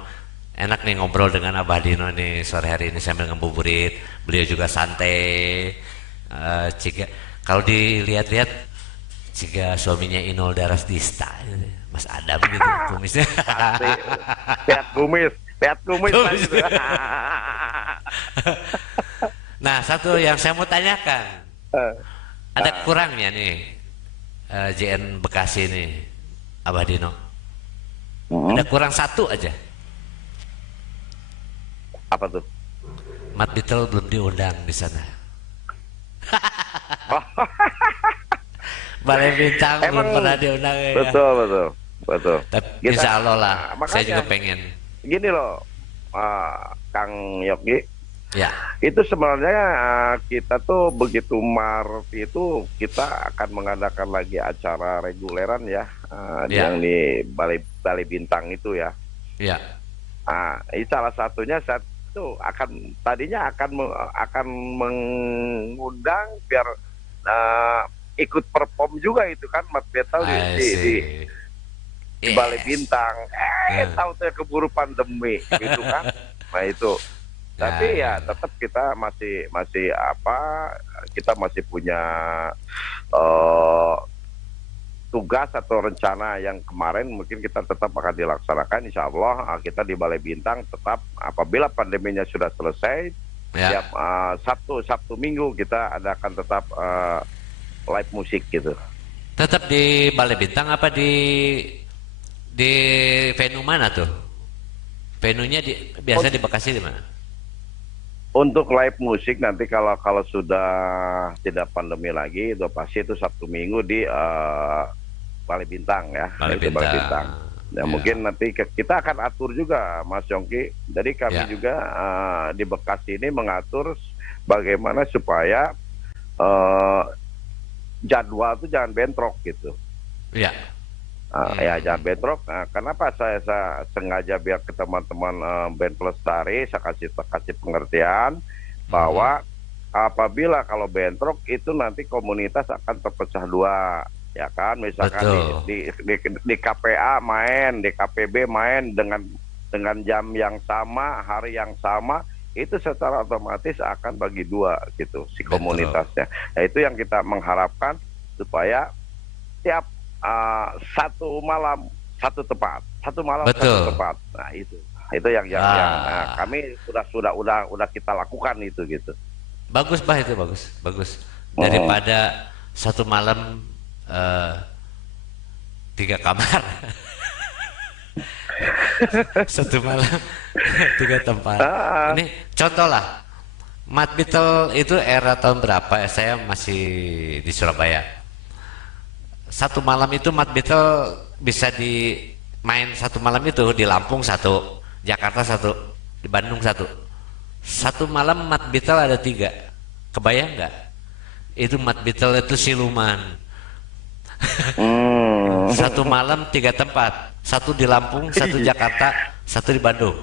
Enak nih ngobrol dengan Abah Dino nih sore hari ini sambil ngebuburit. Beliau juga santai. Kalau dilihat-lihat, jika suaminya Inul Daratista, Mas Adam gitu kumisnya. Lihat kumis. Gitu. Nah, satu yang saya mau tanyakan, ada kurangnya nih JN Bekasi nih, Abah Dino. Ada kurang satu aja. Apa tuh? Mat Beetle belum diundang di sana. Balai Bintang belum pernah diundang ya. Betul. Tapi insya Allah lah, saya juga pengen. Gini loh, Kang Yogi. Ya. Itu sebenarnya kita tuh begitu Maret itu kita akan mengadakan lagi acara reguleran ya, yang di Balai Bintang itu ya. Ya. Ini salah satunya tadinya akan mengundang biar ikut perform juga itu kan Mat Beetle di Balai Bintang. Tahu tuh keburu pandemi gitu kan. Nah itu. Tapi ya tetap kita masih punya tugas atau rencana yang kemarin mungkin kita tetap akan dilaksanakan. Insya Allah kita di Balai Bintang tetap apabila pandeminya sudah selesai, tiap Sabtu Minggu kita akan tetap live musik gitu. Tetap di Balai Bintang apa di venue mana tuh? Venue-nya biasa di Bekasi di mana? Untuk live musik nanti kalau sudah tidak pandemi lagi itu pasti itu Sabtu Minggu di Balai Bintang ya. Balai Bintang. Ya, mungkin nanti kita akan atur juga Mas Yongki. Jadi kami juga di Bekasi ini mengatur bagaimana supaya jadwal itu jangan bentrok gitu. Iya. Ya jangan bentrok. Kenapa saya sengaja biar ke teman-teman band Pelestari saya kasih pengertian bahwa apabila kalau bentrok itu nanti komunitas akan terpecah dua, ya kan? Misalkan di KPA main, di KPB main dengan jam yang sama, hari yang sama, itu secara otomatis akan bagi dua gitu si komunitasnya. Nah, itu yang kita mengharapkan supaya tiap satu malam satu tempat. Nah itu yang kami sudah kita lakukan itu gitu. Bagus Bah, itu bagus. Daripada satu malam 3 kamar. Satu malam 3 tempat. Ah, Ini contoh lah. Mad Beetle itu era tahun berapa ya? Saya masih di Surabaya. Satu malam itu Mad Beetle bisa dimain satu malam itu di Lampung satu, Jakarta satu, di Bandung satu. Satu malam Mad Beetle ada 3. Kebayang nggak? Itu Mad Beetle itu siluman. hmm, Satu malam 3 tempat, satu di Lampung, satu Jakarta, satu di Bandung.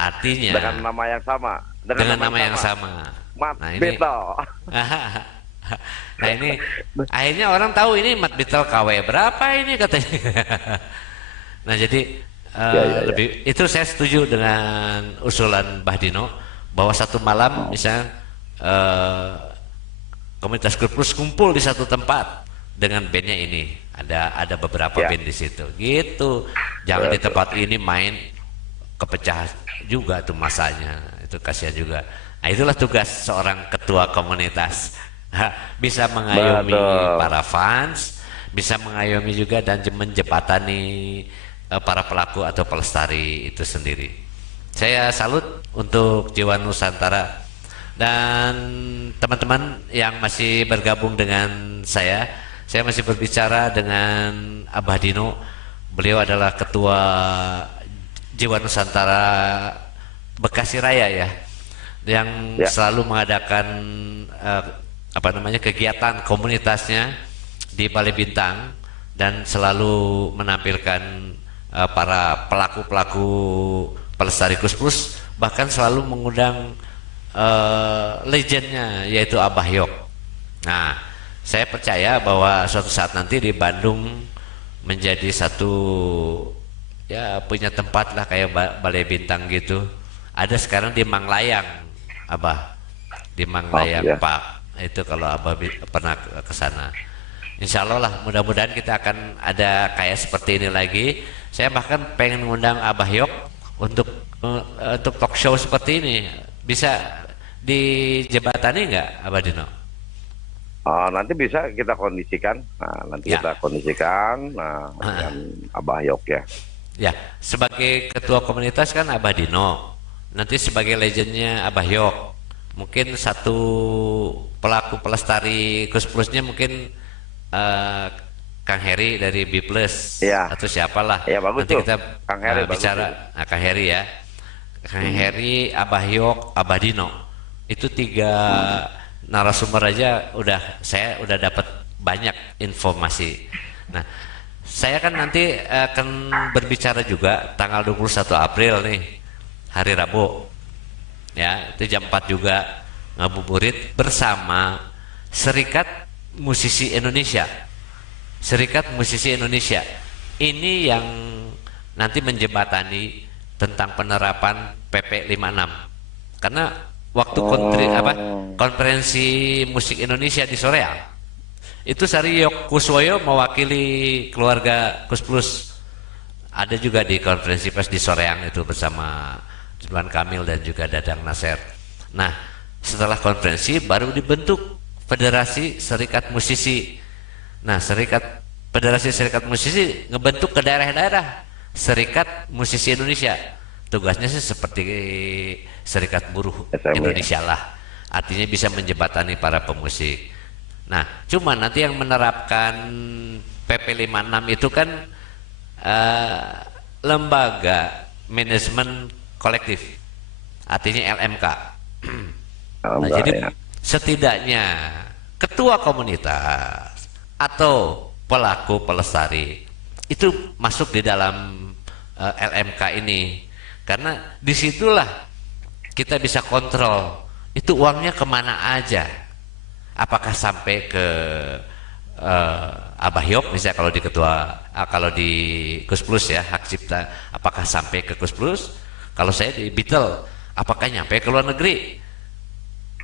Artinya dengan nama yang sama, dengan nama yang sama. Mat Nah ini, Beetle. nah ini akhirnya orang tahu ini Mad Beetle KW berapa ini katanya. Nah jadi Ya, ya, ya. lebih itu saya setuju dengan usulan Mbah Dino bahwa satu malam misalnya komunitas Kurplus kumpul di satu tempat dengan bandnya ini, ada beberapa Ya. band di situ gitu, jangan di Betul. tempat ini main kepecah juga tuh masanya, itu kasihan juga. Nah itulah tugas seorang ketua komunitas. Bisa mengayomi Betul. para fans, bisa mengayomi juga dan menjembatani para pelaku atau pelestari itu sendiri. Saya salut untuk Jiwa Nusantara dan teman-teman yang masih bergabung dengan saya. Saya masih berbicara dengan Abah Dino. Beliau adalah ketua Jiwa Nusantara Bekasi Raya ya, yang Ya. selalu mengadakan kegiatan komunitasnya di Balai Bintang dan selalu menampilkan para pelaku-pelaku pelestari Kusplus, bahkan selalu mengundang legendnya yaitu Abah Yok. Nah, saya percaya bahwa suatu saat nanti di Bandung menjadi satu ya punya tempat lah kayak Balai Bintang gitu. Ada sekarang di Manglayang, Abah, di Manglayang ya. Pak. Itu kalau Abah pernah ke sana. Insya Allah lah, mudah-mudahan kita akan ada kayak seperti ini lagi. Saya bahkan pengen mengundang Abah Yok untuk talk show seperti ini. Bisa dijebatani nggak, Abah Dino? Nanti bisa kita kondisikan. Nah, nanti Ya. kita kondisikan dengan Abah Yok ya. Ya, sebagai ketua komunitas kan Abah Dino. Nanti sebagai legendnya Abah Yok. Mungkin satu pelaku pelestari Kusplusnya mungkin Kang Heri dari B Plus Ya. atau siapalah. Ya, bagus Nanti tuh. kita Kang Heri bagus bicara Kang Heri ya. Kang Heri, Abah Yok, Abah Dino. Itu 3 narasumber aja saya udah dapat banyak informasi. Nah, saya kan nanti akan berbicara juga tanggal 21 April nih, hari Rabu. Ya, itu jam 4 juga ngabuburit bersama Serikat Musisi Indonesia. Serikat Musisi Indonesia. Ini yang nanti menjembatani tentang penerapan PP 56. Karena waktu konferensi musik Indonesia di Soreang, itu Sariyok Kuswoyo mewakili keluarga Kusplus. Ada juga di konferensi pers di Soreang itu bersama Ridwan Kamil dan juga Dadang Nasir. Nah, setelah konferensi baru dibentuk Federasi Serikat Musisi. Nah, Federasi Serikat Musisi ngebentuk ke daerah-daerah Serikat Musisi Indonesia. Tugasnya sih seperti Serikat Buruh SME. Indonesia lah. Artinya bisa menjembatani para pemusik. Nah, cuma nanti yang menerapkan PP 56 itu kan lembaga manajemen kolektif, artinya LMK. Nah, Enggak, jadi ya. setidaknya ketua komunitas atau pelaku pelestari itu masuk di dalam LMK ini, karena disitulah kita bisa kontrol itu uangnya kemana aja, apakah sampai ke Abah Yok misalnya kalau di Kusplus ya hak cipta, apakah sampai ke Kusplus? Kalau saya di Beetle, apakah nyampe ke luar negeri?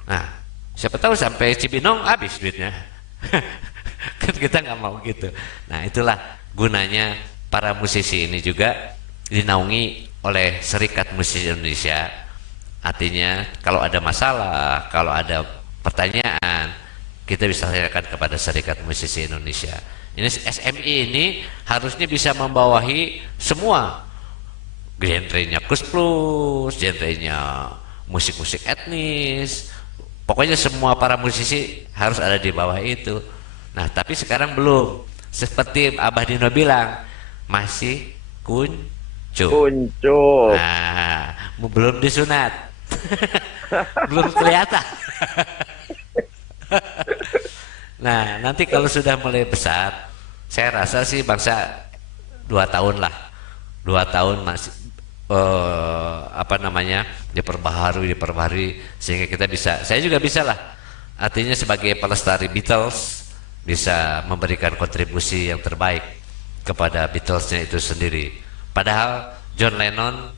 Nah, siapa tahu sampai Cibinong habis duitnya. Kan kita nggak mau gitu. Nah, itulah gunanya para musisi ini juga dinaungi oleh Serikat Musisi Indonesia. Artinya kalau ada masalah, kalau ada pertanyaan, kita bisa tanyakan kepada Serikat Musisi Indonesia. Ini SMI ini harusnya bisa membawahi semua genrenya plus, genrenya musik-musik etnis, pokoknya semua para musisi harus ada di bawah itu. Nah, tapi sekarang belum. Seperti Abah Dino bilang, masih kuncup. Kuncup. Nah, belum disunat. Belum kelihatan. Nah, nanti kalau sudah mulai besar, saya rasa sih bangsa 2 tahun lah. 2 tahun masih apa namanya, diperbaharui sehingga kita bisa, saya juga bisa lah, artinya sebagai pelestari Beatles bisa memberikan kontribusi yang terbaik kepada Beatlesnya itu sendiri. Padahal John Lennon,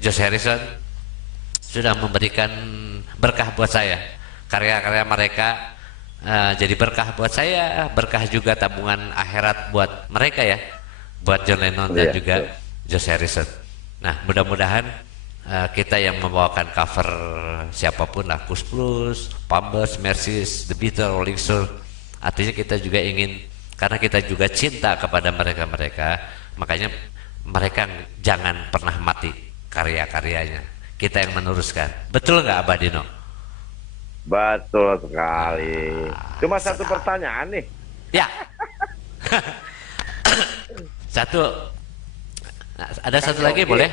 George Harrison sudah memberikan berkah buat saya, karya-karya mereka jadi berkah buat saya, berkah juga tabungan akhirat buat mereka ya, buat John Lennon dan juga George Harrison. Nah, mudah-mudahan kita yang membawakan cover siapapun lah, Kus Plus, Pampers, Mercies, The Beatles, Rolling Stone, artinya kita juga ingin, karena kita juga cinta kepada mereka-mereka, makanya mereka jangan pernah mati karya-karyanya, kita yang meneruskan. Betul nggak Abah Dino? Betul sekali. Cuma satu pertanyaan nih. Ya. Ada satu lagi boleh?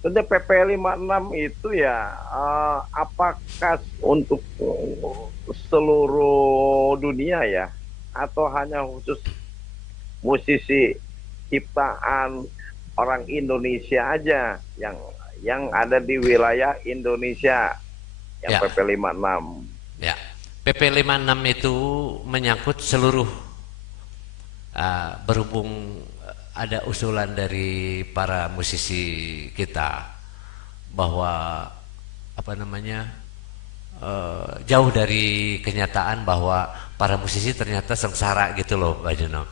Sudah PP 56 itu ya, apakah untuk seluruh dunia ya, atau hanya khusus musisi ciptaan orang Indonesia aja yang ada di wilayah Indonesia yang Ya. PP 56? Ya, PP 56 itu menyangkut seluruh, berhubung ada usulan dari para musisi kita bahwa apa namanya, jauh dari kenyataan bahwa para musisi ternyata sengsara gitu loh, Pak Jono.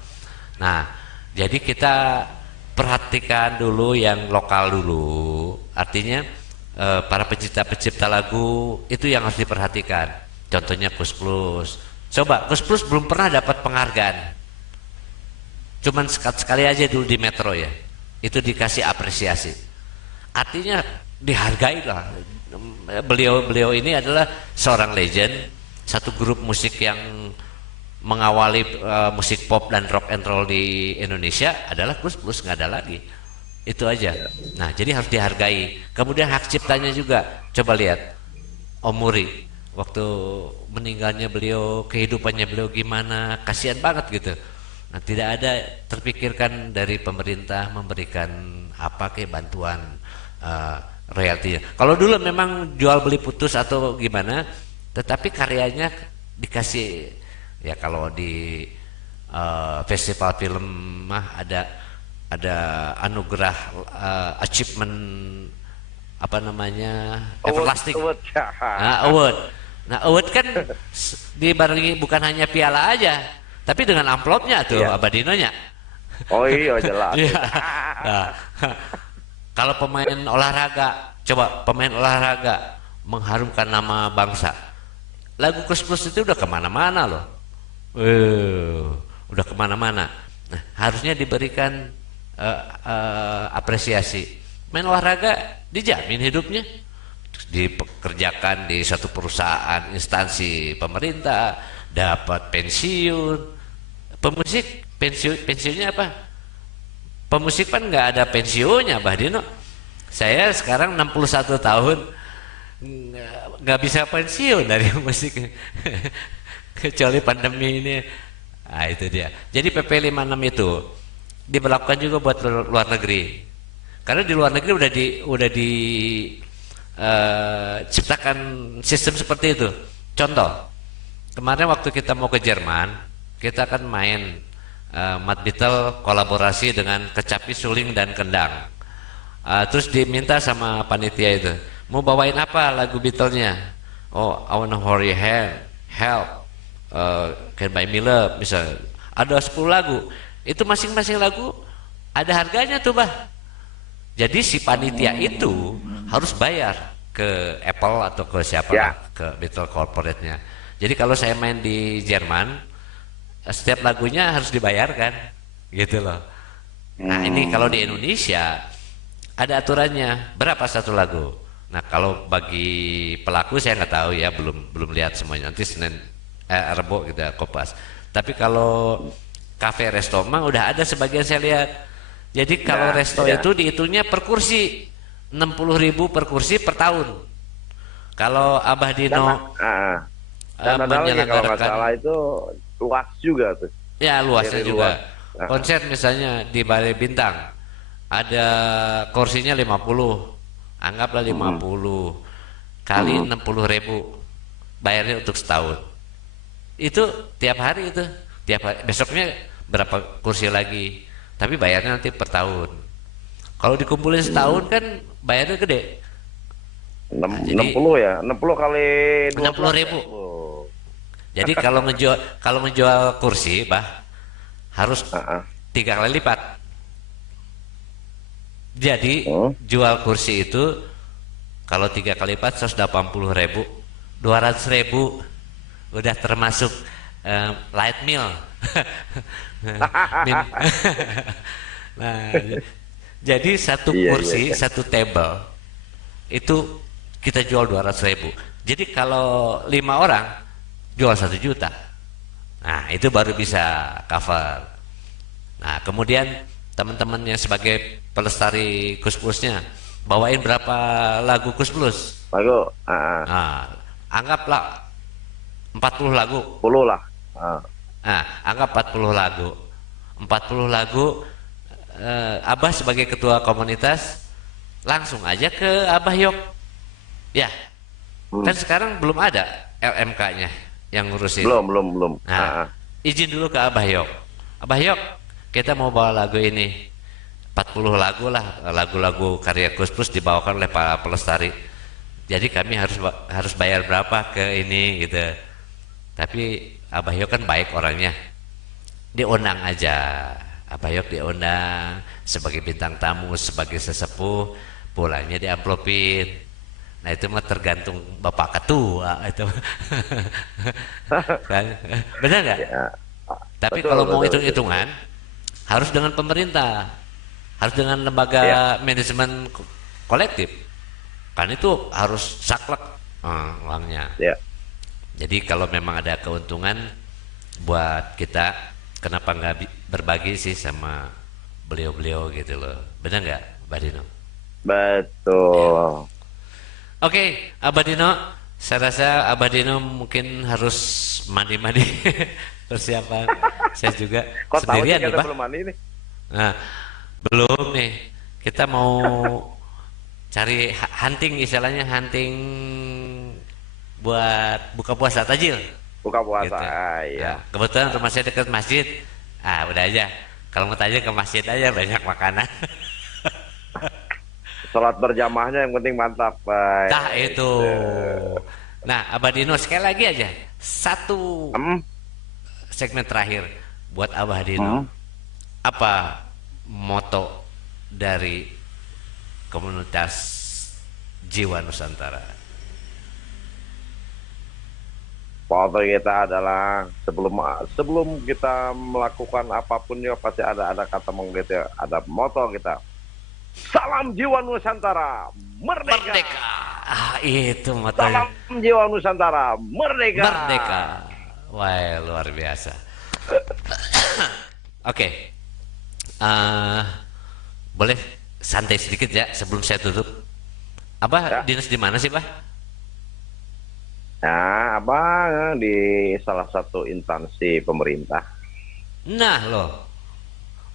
Nah, jadi kita perhatikan dulu yang lokal dulu, artinya para pencipta-pencipta lagu itu yang harus diperhatikan. Contohnya Kus Plus. Coba Kus Plus belum pernah dapat penghargaan, cuman sekali aja dulu di Metro ya, itu dikasih apresiasi, artinya dihargai lah. Beliau ini adalah seorang legend, satu grup musik yang mengawali musik pop dan rock and roll di Indonesia adalah Kus Plus, nggak ada lagi, itu aja. Nah, jadi harus dihargai. Kemudian hak ciptanya juga, coba lihat Om Muri waktu meninggalnya beliau, kehidupannya beliau gimana, kasihan banget gitu. Nah, tidak ada terpikirkan dari pemerintah memberikan apa kayak bantuan royaltinya. Kalau dulu memang jual beli putus atau gimana, tetapi karyanya dikasih ya. Kalau di festival film mah ada anugerah achievement apa namanya, everlasting award. Nah, award kan dibarengi bukan hanya piala aja, tapi dengan amplopnya tuh, Abah Dinonya. Oh iya, jelas. Nah, kalau pemain olahraga, coba pemain olahraga mengharumkan nama bangsa, lagu Kus Plus itu udah kemana-mana loh, udah kemana-mana. Nah, harusnya diberikan apresiasi. Main olahraga dijamin hidupnya, dipekerjakan di satu perusahaan instansi pemerintah, dapat pensiun. Pemusik pensiunnya apa? Pemusik kan nggak ada pensiunnya, Bah Dino. Saya sekarang 61 tahun nggak bisa pensiun dari musik kecuali pandemi ini. Nah, itu dia. Jadi PP 56 itu diberlakukan juga buat luar negeri, karena di luar negeri udah diciptakan sistem seperti itu. Contoh, kemarin waktu kita mau ke Jerman, kita akan main Mad Beatle kolaborasi dengan Kecapi Suling dan Kendang. Terus diminta sama panitia itu, mau bawain apa lagu Beatlesnya? Oh, I Wanna Hold Your Hand, Help, Can Buy Me Love, misal. Ada 10 lagu. Itu masing-masing lagu ada harganya tuh, Bah. Jadi si panitia itu harus bayar ke Apple atau ke siapa, ke Beatle Corporate-nya. Jadi kalau saya main di Jerman, setiap lagunya harus dibayarkan, gitu loh. Nah ini kalau di Indonesia ada aturannya berapa satu lagu. Nah kalau bagi pelaku saya nggak tahu ya, belum belum lihat semuanya. Nanti Senin Rebo kita kopas. Tapi kalau kafe resto mah udah ada sebagian saya lihat. Jadi kalau Nah, resto ya. itu dihitungnya per kursi, 60.000 per kursi per tahun. Kalau Abah Dan, Dino dan ada lagi kalau nggak menyelenggarakan, salah itu luas juga tuh. ya luasnya Jadi juga. luas. Ah, Konser misalnya di Balai Bintang, ada kursinya 50, anggaplah 50 kali 60.000, bayarnya untuk setahun. Itu tiap hari itu, tiap hari. Besoknya berapa kursi lagi, tapi bayarnya nanti per tahun. Kalau dikumpulin setahun kan bayarnya gede. Nah, jadi 60 ya, 60 kali 12 ya. 60.000. Oh. Jadi kalau menjual kursi, bah, harus Ah, ah. 3 kali lipat. Jadi Oh. jual kursi itu kalau 3 kali lipat 180.000, 200.000 udah termasuk light meal. Min- nah, jadi satu Iya, iya, kursi, iya. satu table itu kita jual 200.000. Jadi kalau 5 orang jual 1 juta. Nah itu baru bisa cover. Nah, kemudian teman-teman yang sebagai pelestari Kus Plusnya bawain berapa lagu Kus Plus? Lagu, ah, ah. Nah, anggaplah 40 lagu. 10 lah. Ah. Nah, anggap 40 lagu. 40 lagu, Abah sebagai ketua komunitas langsung aja ke Abah Yok. Ya, kan sekarang belum ada LMK-nya yang ngurusin. Belum. Nah, Ah, ah. izin dulu ke Abah Yok. Abah Yok, kita mau bawa lagu ini. 40 lagu lah, lagu-lagu karya Kus Plus dibawakan oleh para pelestari. Jadi kami harus bayar berapa ke ini gitu. Tapi Abah Yok kan baik orangnya. Diundang aja. Abah Yok diundang sebagai bintang tamu, sebagai sesepuh, pulangnya diamplopin. Nah itu mah tergantung Bapak Ketua itu. Kan? Benar nggak? Ya. Tapi Betul, kalau mau betul, hitung-hitungan harus dengan pemerintah, harus dengan lembaga Ya. manajemen kolektif. Kan itu harus saklek uangnya. Ya. Jadi kalau memang ada keuntungan buat kita, kenapa nggak berbagi sih sama beliau-beliau gitu loh. Benar nggak, Mbak Dino? Betul. Oke, Abah Dino, saya rasa Abah Dino mungkin harus mandi-mandi persiapan. Saya juga Kok tahu sih sendirian nih, kita Pak. belum mandi nih? Nah, belum nih. Kita mau cari hunting, istilahnya hunting buat buka puasa tajil. Buka puasa. Gitu. Ah, iya. Nah, kebetulan rumah saya dekat masjid. Ah, udah aja. Kalau mau tajil ke masjid aja, banyak makanan. Sholat berjamaahnya yang penting mantap. Baik. Tah itu. Nah, Abah Dino sekali lagi aja. Satu Hmm? segmen terakhir buat Abah Dino. Apa moto dari komunitas Jiwa Nusantara? Foto kita adalah sebelum kita melakukan apapun ya pasti ada kata gitu ya, ada moto kita. Salam Jiwa Nusantara, merdeka. Merdeka. Ah, itu motonya. Salam Jiwa Nusantara, merdeka. Merdeka. Wah, luar biasa. Oke. Boleh santai sedikit ya sebelum saya tutup. Abah Ya. dinas di mana sih, Bah? Nah, abang di salah satu instansi pemerintah. Nah, loh.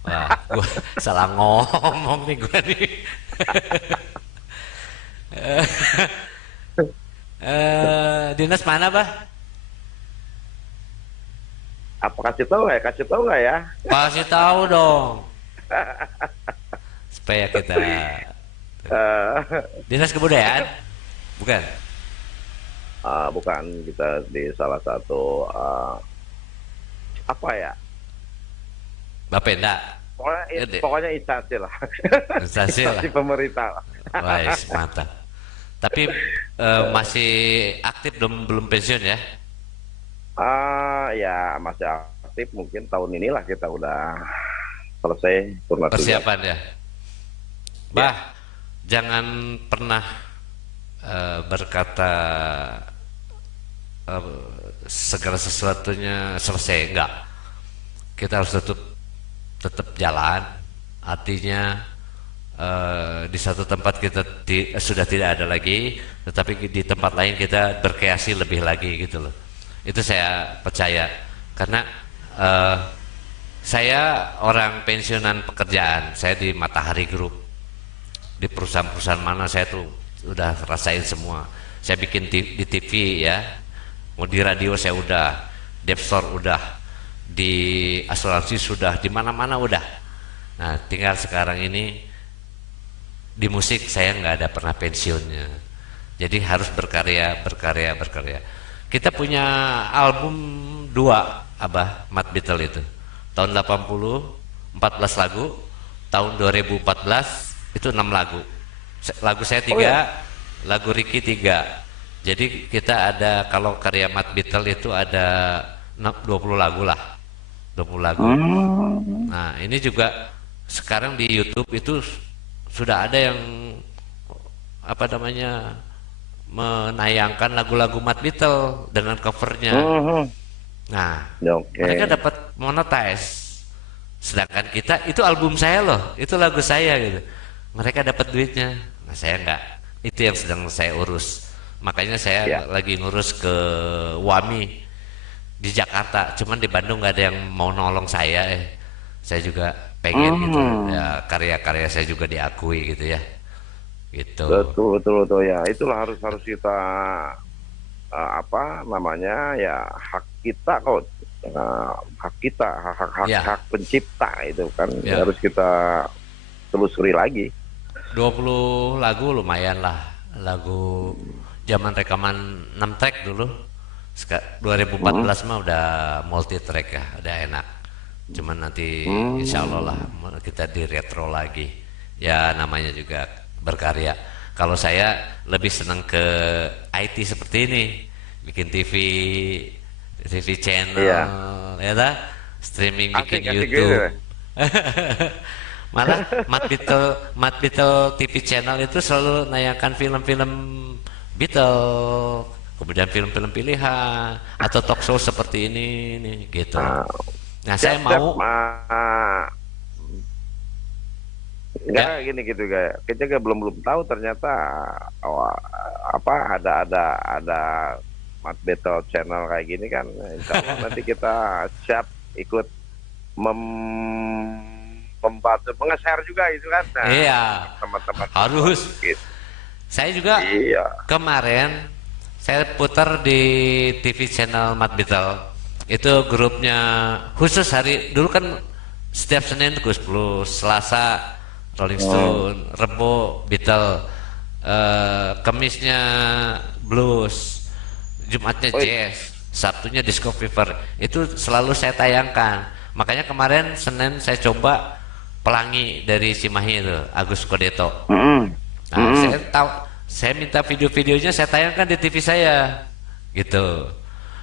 Wah, gua salah ngomong nih gua nih. Dinas mana, Bah? Apa kasih tahu nggak ya? Kasih tahu nggak ya? Kasih tahu dong. Supaya kita Eh, Dinas Kebudayaan? Bukan. bukan, kita di salah satu apa ya? Bapenda. Pokoknya, pokoknya instansi lah. Instansi lah. Instansi pemerintah lah. Wah, mantap. Tapi masih aktif belum pensiun ya? Ya masih aktif, mungkin tahun inilah kita udah selesai purna tugas. Persiapan ya. Ya. Bah, jangan pernah berkata eh, segala sesuatunya selesai, enggak. Kita harus tetap tetap jalan. Artinya di satu tempat kita sudah tidak ada lagi, tetapi di tempat lain kita berkreasi lebih lagi gitu loh. Itu saya percaya karena eh, saya orang pensiunan pekerjaan, saya di Matahari Group, di perusahaan-perusahaan mana saya tuh udah rasain semua. Saya bikin di TV ya, mau di radio saya udah, di App Store udah, di asuransi sudah, di mana-mana udah. Nah, tinggal sekarang ini di musik saya nggak ada pernah pensiunnya. Jadi harus berkarya, berkarya, berkarya. Kita punya album dua, Abah, Mat Beatle itu. Tahun 80, 14 lagu. Tahun 2014 itu 6 lagu. Lagu saya Oh ya. 3, lagu Ricky 3. Jadi kita ada, kalau karya Mat Beatle itu ada 20 lagu lah. 20 lagu. Hmm. Nah, ini juga sekarang di YouTube itu sudah ada yang apa namanya menayangkan lagu-lagu Mat Beatle dengan covernya. Mhm. Nah, Ya, oke. mereka dapat monetize. Sedangkan kita itu album saya loh, itu lagu saya gitu. Mereka dapat duitnya. Nah, saya enggak. Itu yang sedang saya urus. Makanya Ya. saya lagi ngurus ke WAMI di Jakarta. Cuman di Bandung nggak ada yang mau nolong saya. Saya juga pengen gitu Hmm. ya, karya-karya saya juga diakui gitu ya. Gitu. Betul, betul, betul ya. Itulah harus harus kita apa namanya ya, hak kita kok, hak kita, Ya, hak pencipta itu kan ya. harus kita telusuri lagi. 20 lagu lumayan lah. Lagu zaman rekaman 6 track dulu. 2014 Hmm. mah udah multi track ya, udah enak. Cuman nanti insya Allah lah Hmm. kita di retro lagi. Ya namanya juga berkarya. Kalau saya lebih senang ke IT seperti ini, bikin TV channel, Iya, ya ta? Streaming, bikin asik asik gitu. YouTube. Malah Mat Beatle TV channel itu selalu nayangkan film-film Beatle, kemudian film-film pilihan atau talk show seperti ini nih gitu loh. Nah, Nah, saya siap siap. mau Enggak ya. gini gitu kayak kita juga belum belum tahu ternyata, oh, apa ada Mat Battle channel kayak gini kan. Insya Allah nanti kita siap ikut membantu nge-share juga itu kan. Nah, Iya, teman-teman semua harus. gitu. Saya juga Iya. kemarin saya putar di TV channel Mat Beatle. Itu grupnya khusus hari dulu kan setiap Senin Gus Plus, Selasa Rolling Hmm. Stone, Rebo Beatle, Kemisnya Blues, Jumatnya Woi. Jazz, Sabtunya Disco Fever. Itu selalu saya tayangkan. Makanya kemarin Senin saya coba Pelangi dari Cimahi itu, Agus Kodeto. Mm-mm. Nah, Mm-mm. saya minta video-videonya saya tayangkan di TV saya, gitu.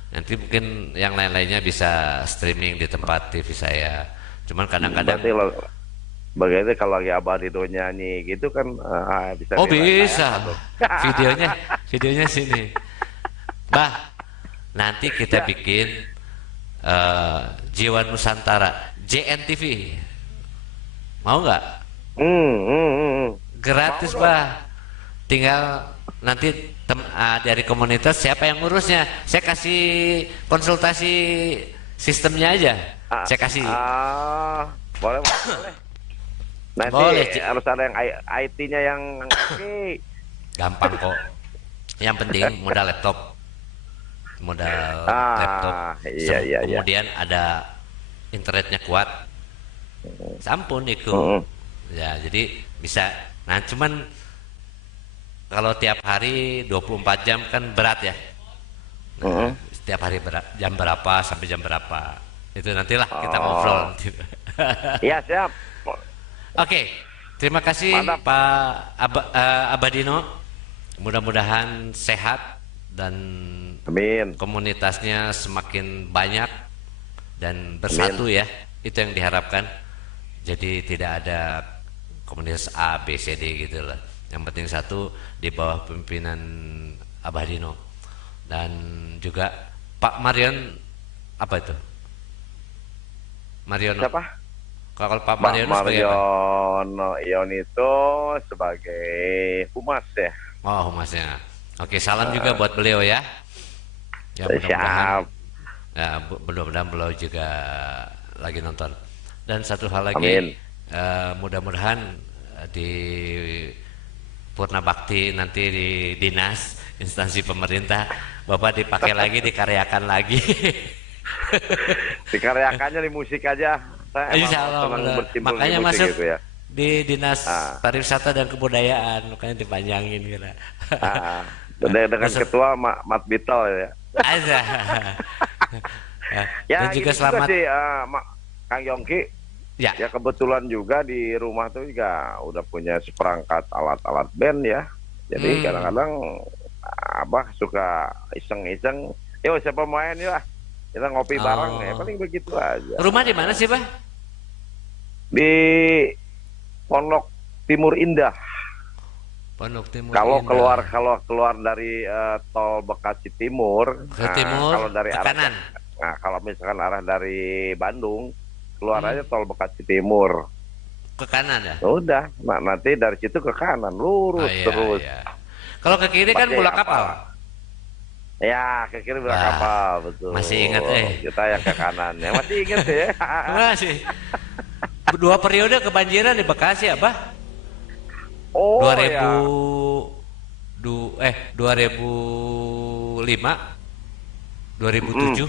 Nanti mungkin yang lain-lainnya bisa streaming di tempat TV saya. Cuman kadang-kadang, Berarti lo bagaimana kalau lagi Abah Ridho nyanyi gitu kan, bisa oh ditayangkan bisa, tuh. videonya, videonya sini. Bah, nanti kita Ya. bikin Jiwa Nusantara, JNTV, mau nggak? Hmm. Mau Gratis dong. bah, tinggal nanti dari komunitas siapa yang ngurusnya, saya kasih konsultasi sistemnya aja, Ah, saya kasih. boleh, boleh. Nanti Boleh, harus ada yang IT-nya yang oke. gampang kok, yang penting modal laptop, Iya, iya, iya. kemudian ada internetnya kuat, sampun itu Mm-mm. ya. Jadi bisa. Nah, cuman kalau tiap hari 24 jam kan berat ya. Nah, Mm-mm. setiap hari jam berapa sampai jam berapa itu nantilah kita ngobrol Oh, nanti. iya siap. Oke, terima kasih Mantap. Pak Abadino. Mudah-mudahan sehat dan Amin. komunitasnya semakin banyak dan bersatu ya. Itu yang diharapkan. Jadi tidak ada komunitas A, B, C, D gitu lah. Yang penting satu di bawah pimpinan Abah Dino. Dan juga Pak Marion, apa itu? Mariono. Siapa? Kalau Pak Pak Mariono sebagai apa? Mariono Ion itu sebagai humas ya. Oh, humasnya. Oke, salam juga buat beliau ya. Ya mudah-mudahan Siap. ya, mudah-mudahan beliau juga lagi nonton. Dan satu hal lagi, Amin. mudah-mudahan di Purna Bakti nanti di dinas instansi pemerintah Bapak dipakai lagi, dikaryakan lagi. Dikaryakannya di musik aja. Saya emang Insya Allah, senang benar. bercimpung di Makanya musik masuk gitu ya. di dinas Ah. pariwisata dan kebudayaan, makanya dipanjangin kira. Ah, dengan Besok- ketua Mat Bitel ya. Aza. Ya Dan juga gitu selamat sih, Kang Yongki. ya. Ya kebetulan juga di rumah tuh juga udah punya seperangkat alat-alat band ya. Jadi kadang-kadang Abah suka iseng-iseng, yuk siapa main ya? Kita ngopi bareng ya, paling begitu aja. Rumah di mana sih, Pak? Di Pondok Timur Indah. Pondok Timur. Kalau Indah. keluar dari tol Bekasi Timur, Ke timur, kalau dari ke arah kanan. nah kalau misalkan arah dari Bandung keluar aja tol Bekasi Timur. Ke kanan ya? Udah, nah, nanti dari situ ke kanan lurus iya, terus. iya. Kalau ke kiri kan Pakai bola apa? kapal. Ya, ke kiri bola Wah, kapal, betul. masih ingat, Kita yang ke kanan. Ya, masih ingat ya. Masih. 2 periode kebanjiran di Bekasi, Abah. Oh 2000 ya. 2005, 2007,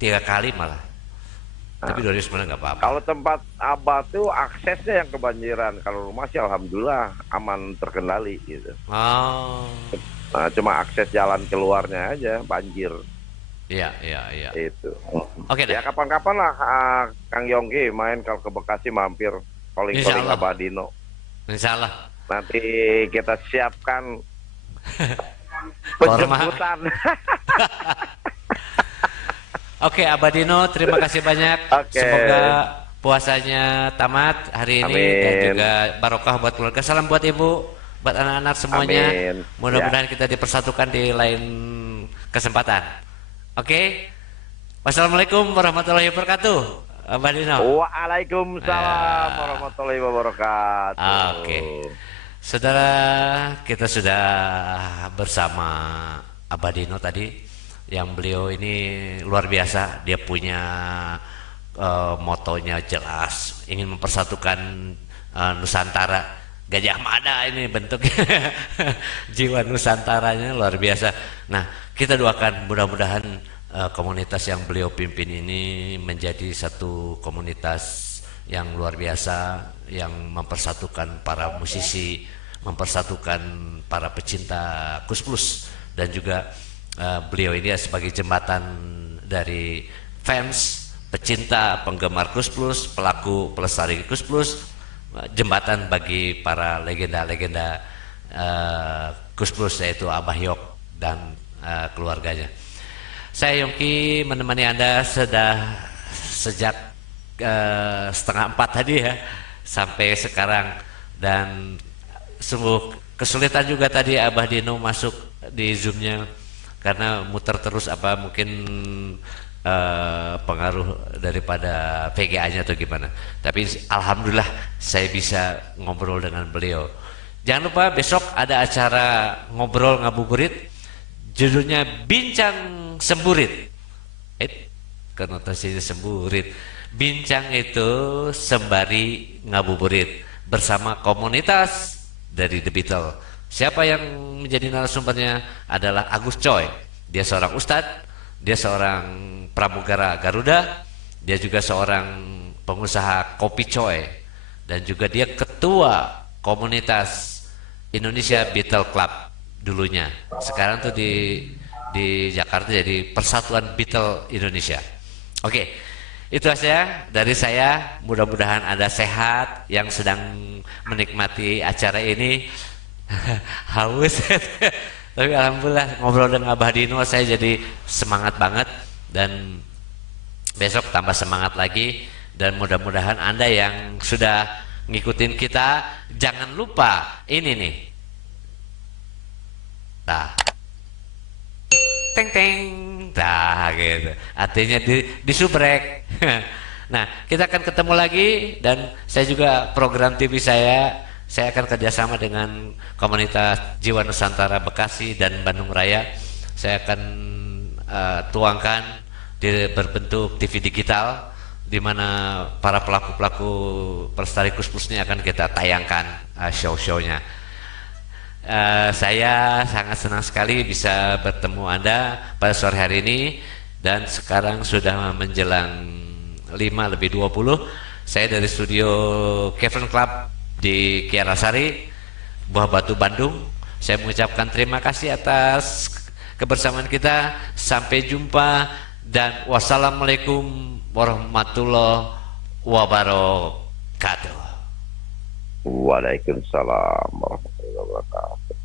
3 kali malah. Tapi 2009 nggak apa-apa. Kalau tempat Abah tuh aksesnya yang kebanjiran. Kalau rumah sih alhamdulillah aman terkendali gitu. Oh, Nah, cuma akses jalan keluarnya aja banjir iya, iya, iya. itu. Oke deh. Ya kapan-kapan lah Kang Yongki main kalau ke Bekasi mampir calling Insyaallah. Abah Dino. Insya Allah. Nanti kita siapkan Hormat. penjemputan. Oke, Abah Dino, terima kasih banyak. Oke. Semoga puasanya tamat hari ini dan Amin. juga barokah buat keluarga. Salam buat ibu, buat anak-anak semuanya. Amin. Mudah-mudahan kita dipersatukan di lain kesempatan. Oke. Wassalamualaikum warahmatullahi wabarakatuh. Abah Dino. Waalaikumsalam warahmatullahi wabarakatuh. Oke. Saudara, kita sudah bersama Abah Dino tadi, yang beliau ini luar biasa. Dia punya motonya jelas, ingin mempersatukan Nusantara. Gajah Mada ini bentuknya. Jiwa Nusantaranya luar biasa. Nah, kita doakan mudah-mudahan komunitas yang beliau pimpin ini menjadi satu komunitas yang luar biasa, yang mempersatukan para musisi, mempersatukan para pecinta Kus Plus, dan juga beliau ini sebagai jembatan dari fans, pecinta, penggemar Kus Plus, pelaku pelestari Kus Plus, jembatan bagi para legenda-legenda Kus Plus, yaitu Abah Yok dan keluarganya. Saya Yongki menemani Anda sejak 3:30 tadi ya sampai sekarang, dan sungguh kesulitan juga tadi Abah Dino masuk di Zoom-nya karena muter terus, apa mungkin pengaruh daripada VGA-nya atau gimana. Tapi alhamdulillah saya bisa ngobrol dengan beliau. Jangan lupa besok ada acara ngobrol ngabuburit, judulnya Bincang Semburit. Konotasinya semburit. Bincang itu sembari ngabuburit bersama komunitas dari The Beatles. Siapa yang menjadi narasumbernya adalah Agus Coy. Dia seorang ustadz, dia seorang pramugara Garuda, dia juga seorang pengusaha kopi Coy, dan juga dia ketua komunitas Indonesia Beatles Club dulunya. Sekarang tuh di Jakarta jadi Persatuan Beatles Indonesia. Oke, itu saja dari saya. Mudah-mudahan Anda sehat yang sedang menikmati acara ini. Haus. Tapi alhamdulillah ngobrol dengan Abah Dino saya jadi semangat banget, dan besok tambah semangat lagi, dan mudah-mudahan Anda yang sudah ngikutin kita jangan lupa ini nih. Nah, teng teng, dah gitu. Artinya disubrek. Nah, kita akan ketemu lagi, dan saya juga program TV saya akan kerjasama dengan komunitas Jiwa Nusantara Bekasi dan Bandung Raya. Saya akan tuangkan berbentuk TV digital, di mana para pelaku-pelaku pelestari Kus-Plus ini akan kita tayangkan show-shownya. Saya sangat senang sekali bisa bertemu Anda pada sore hari ini, dan sekarang sudah menjelang 5:20. Saya dari studio Cavern Club di Kiarasari, Buah Batu, Bandung. Saya mengucapkan terima kasih atas kebersamaan kita. Sampai jumpa, dan wassalamualaikum warahmatullahi wabarakatuh. Waalaikumsalam warahmatullahi wabarakatuh.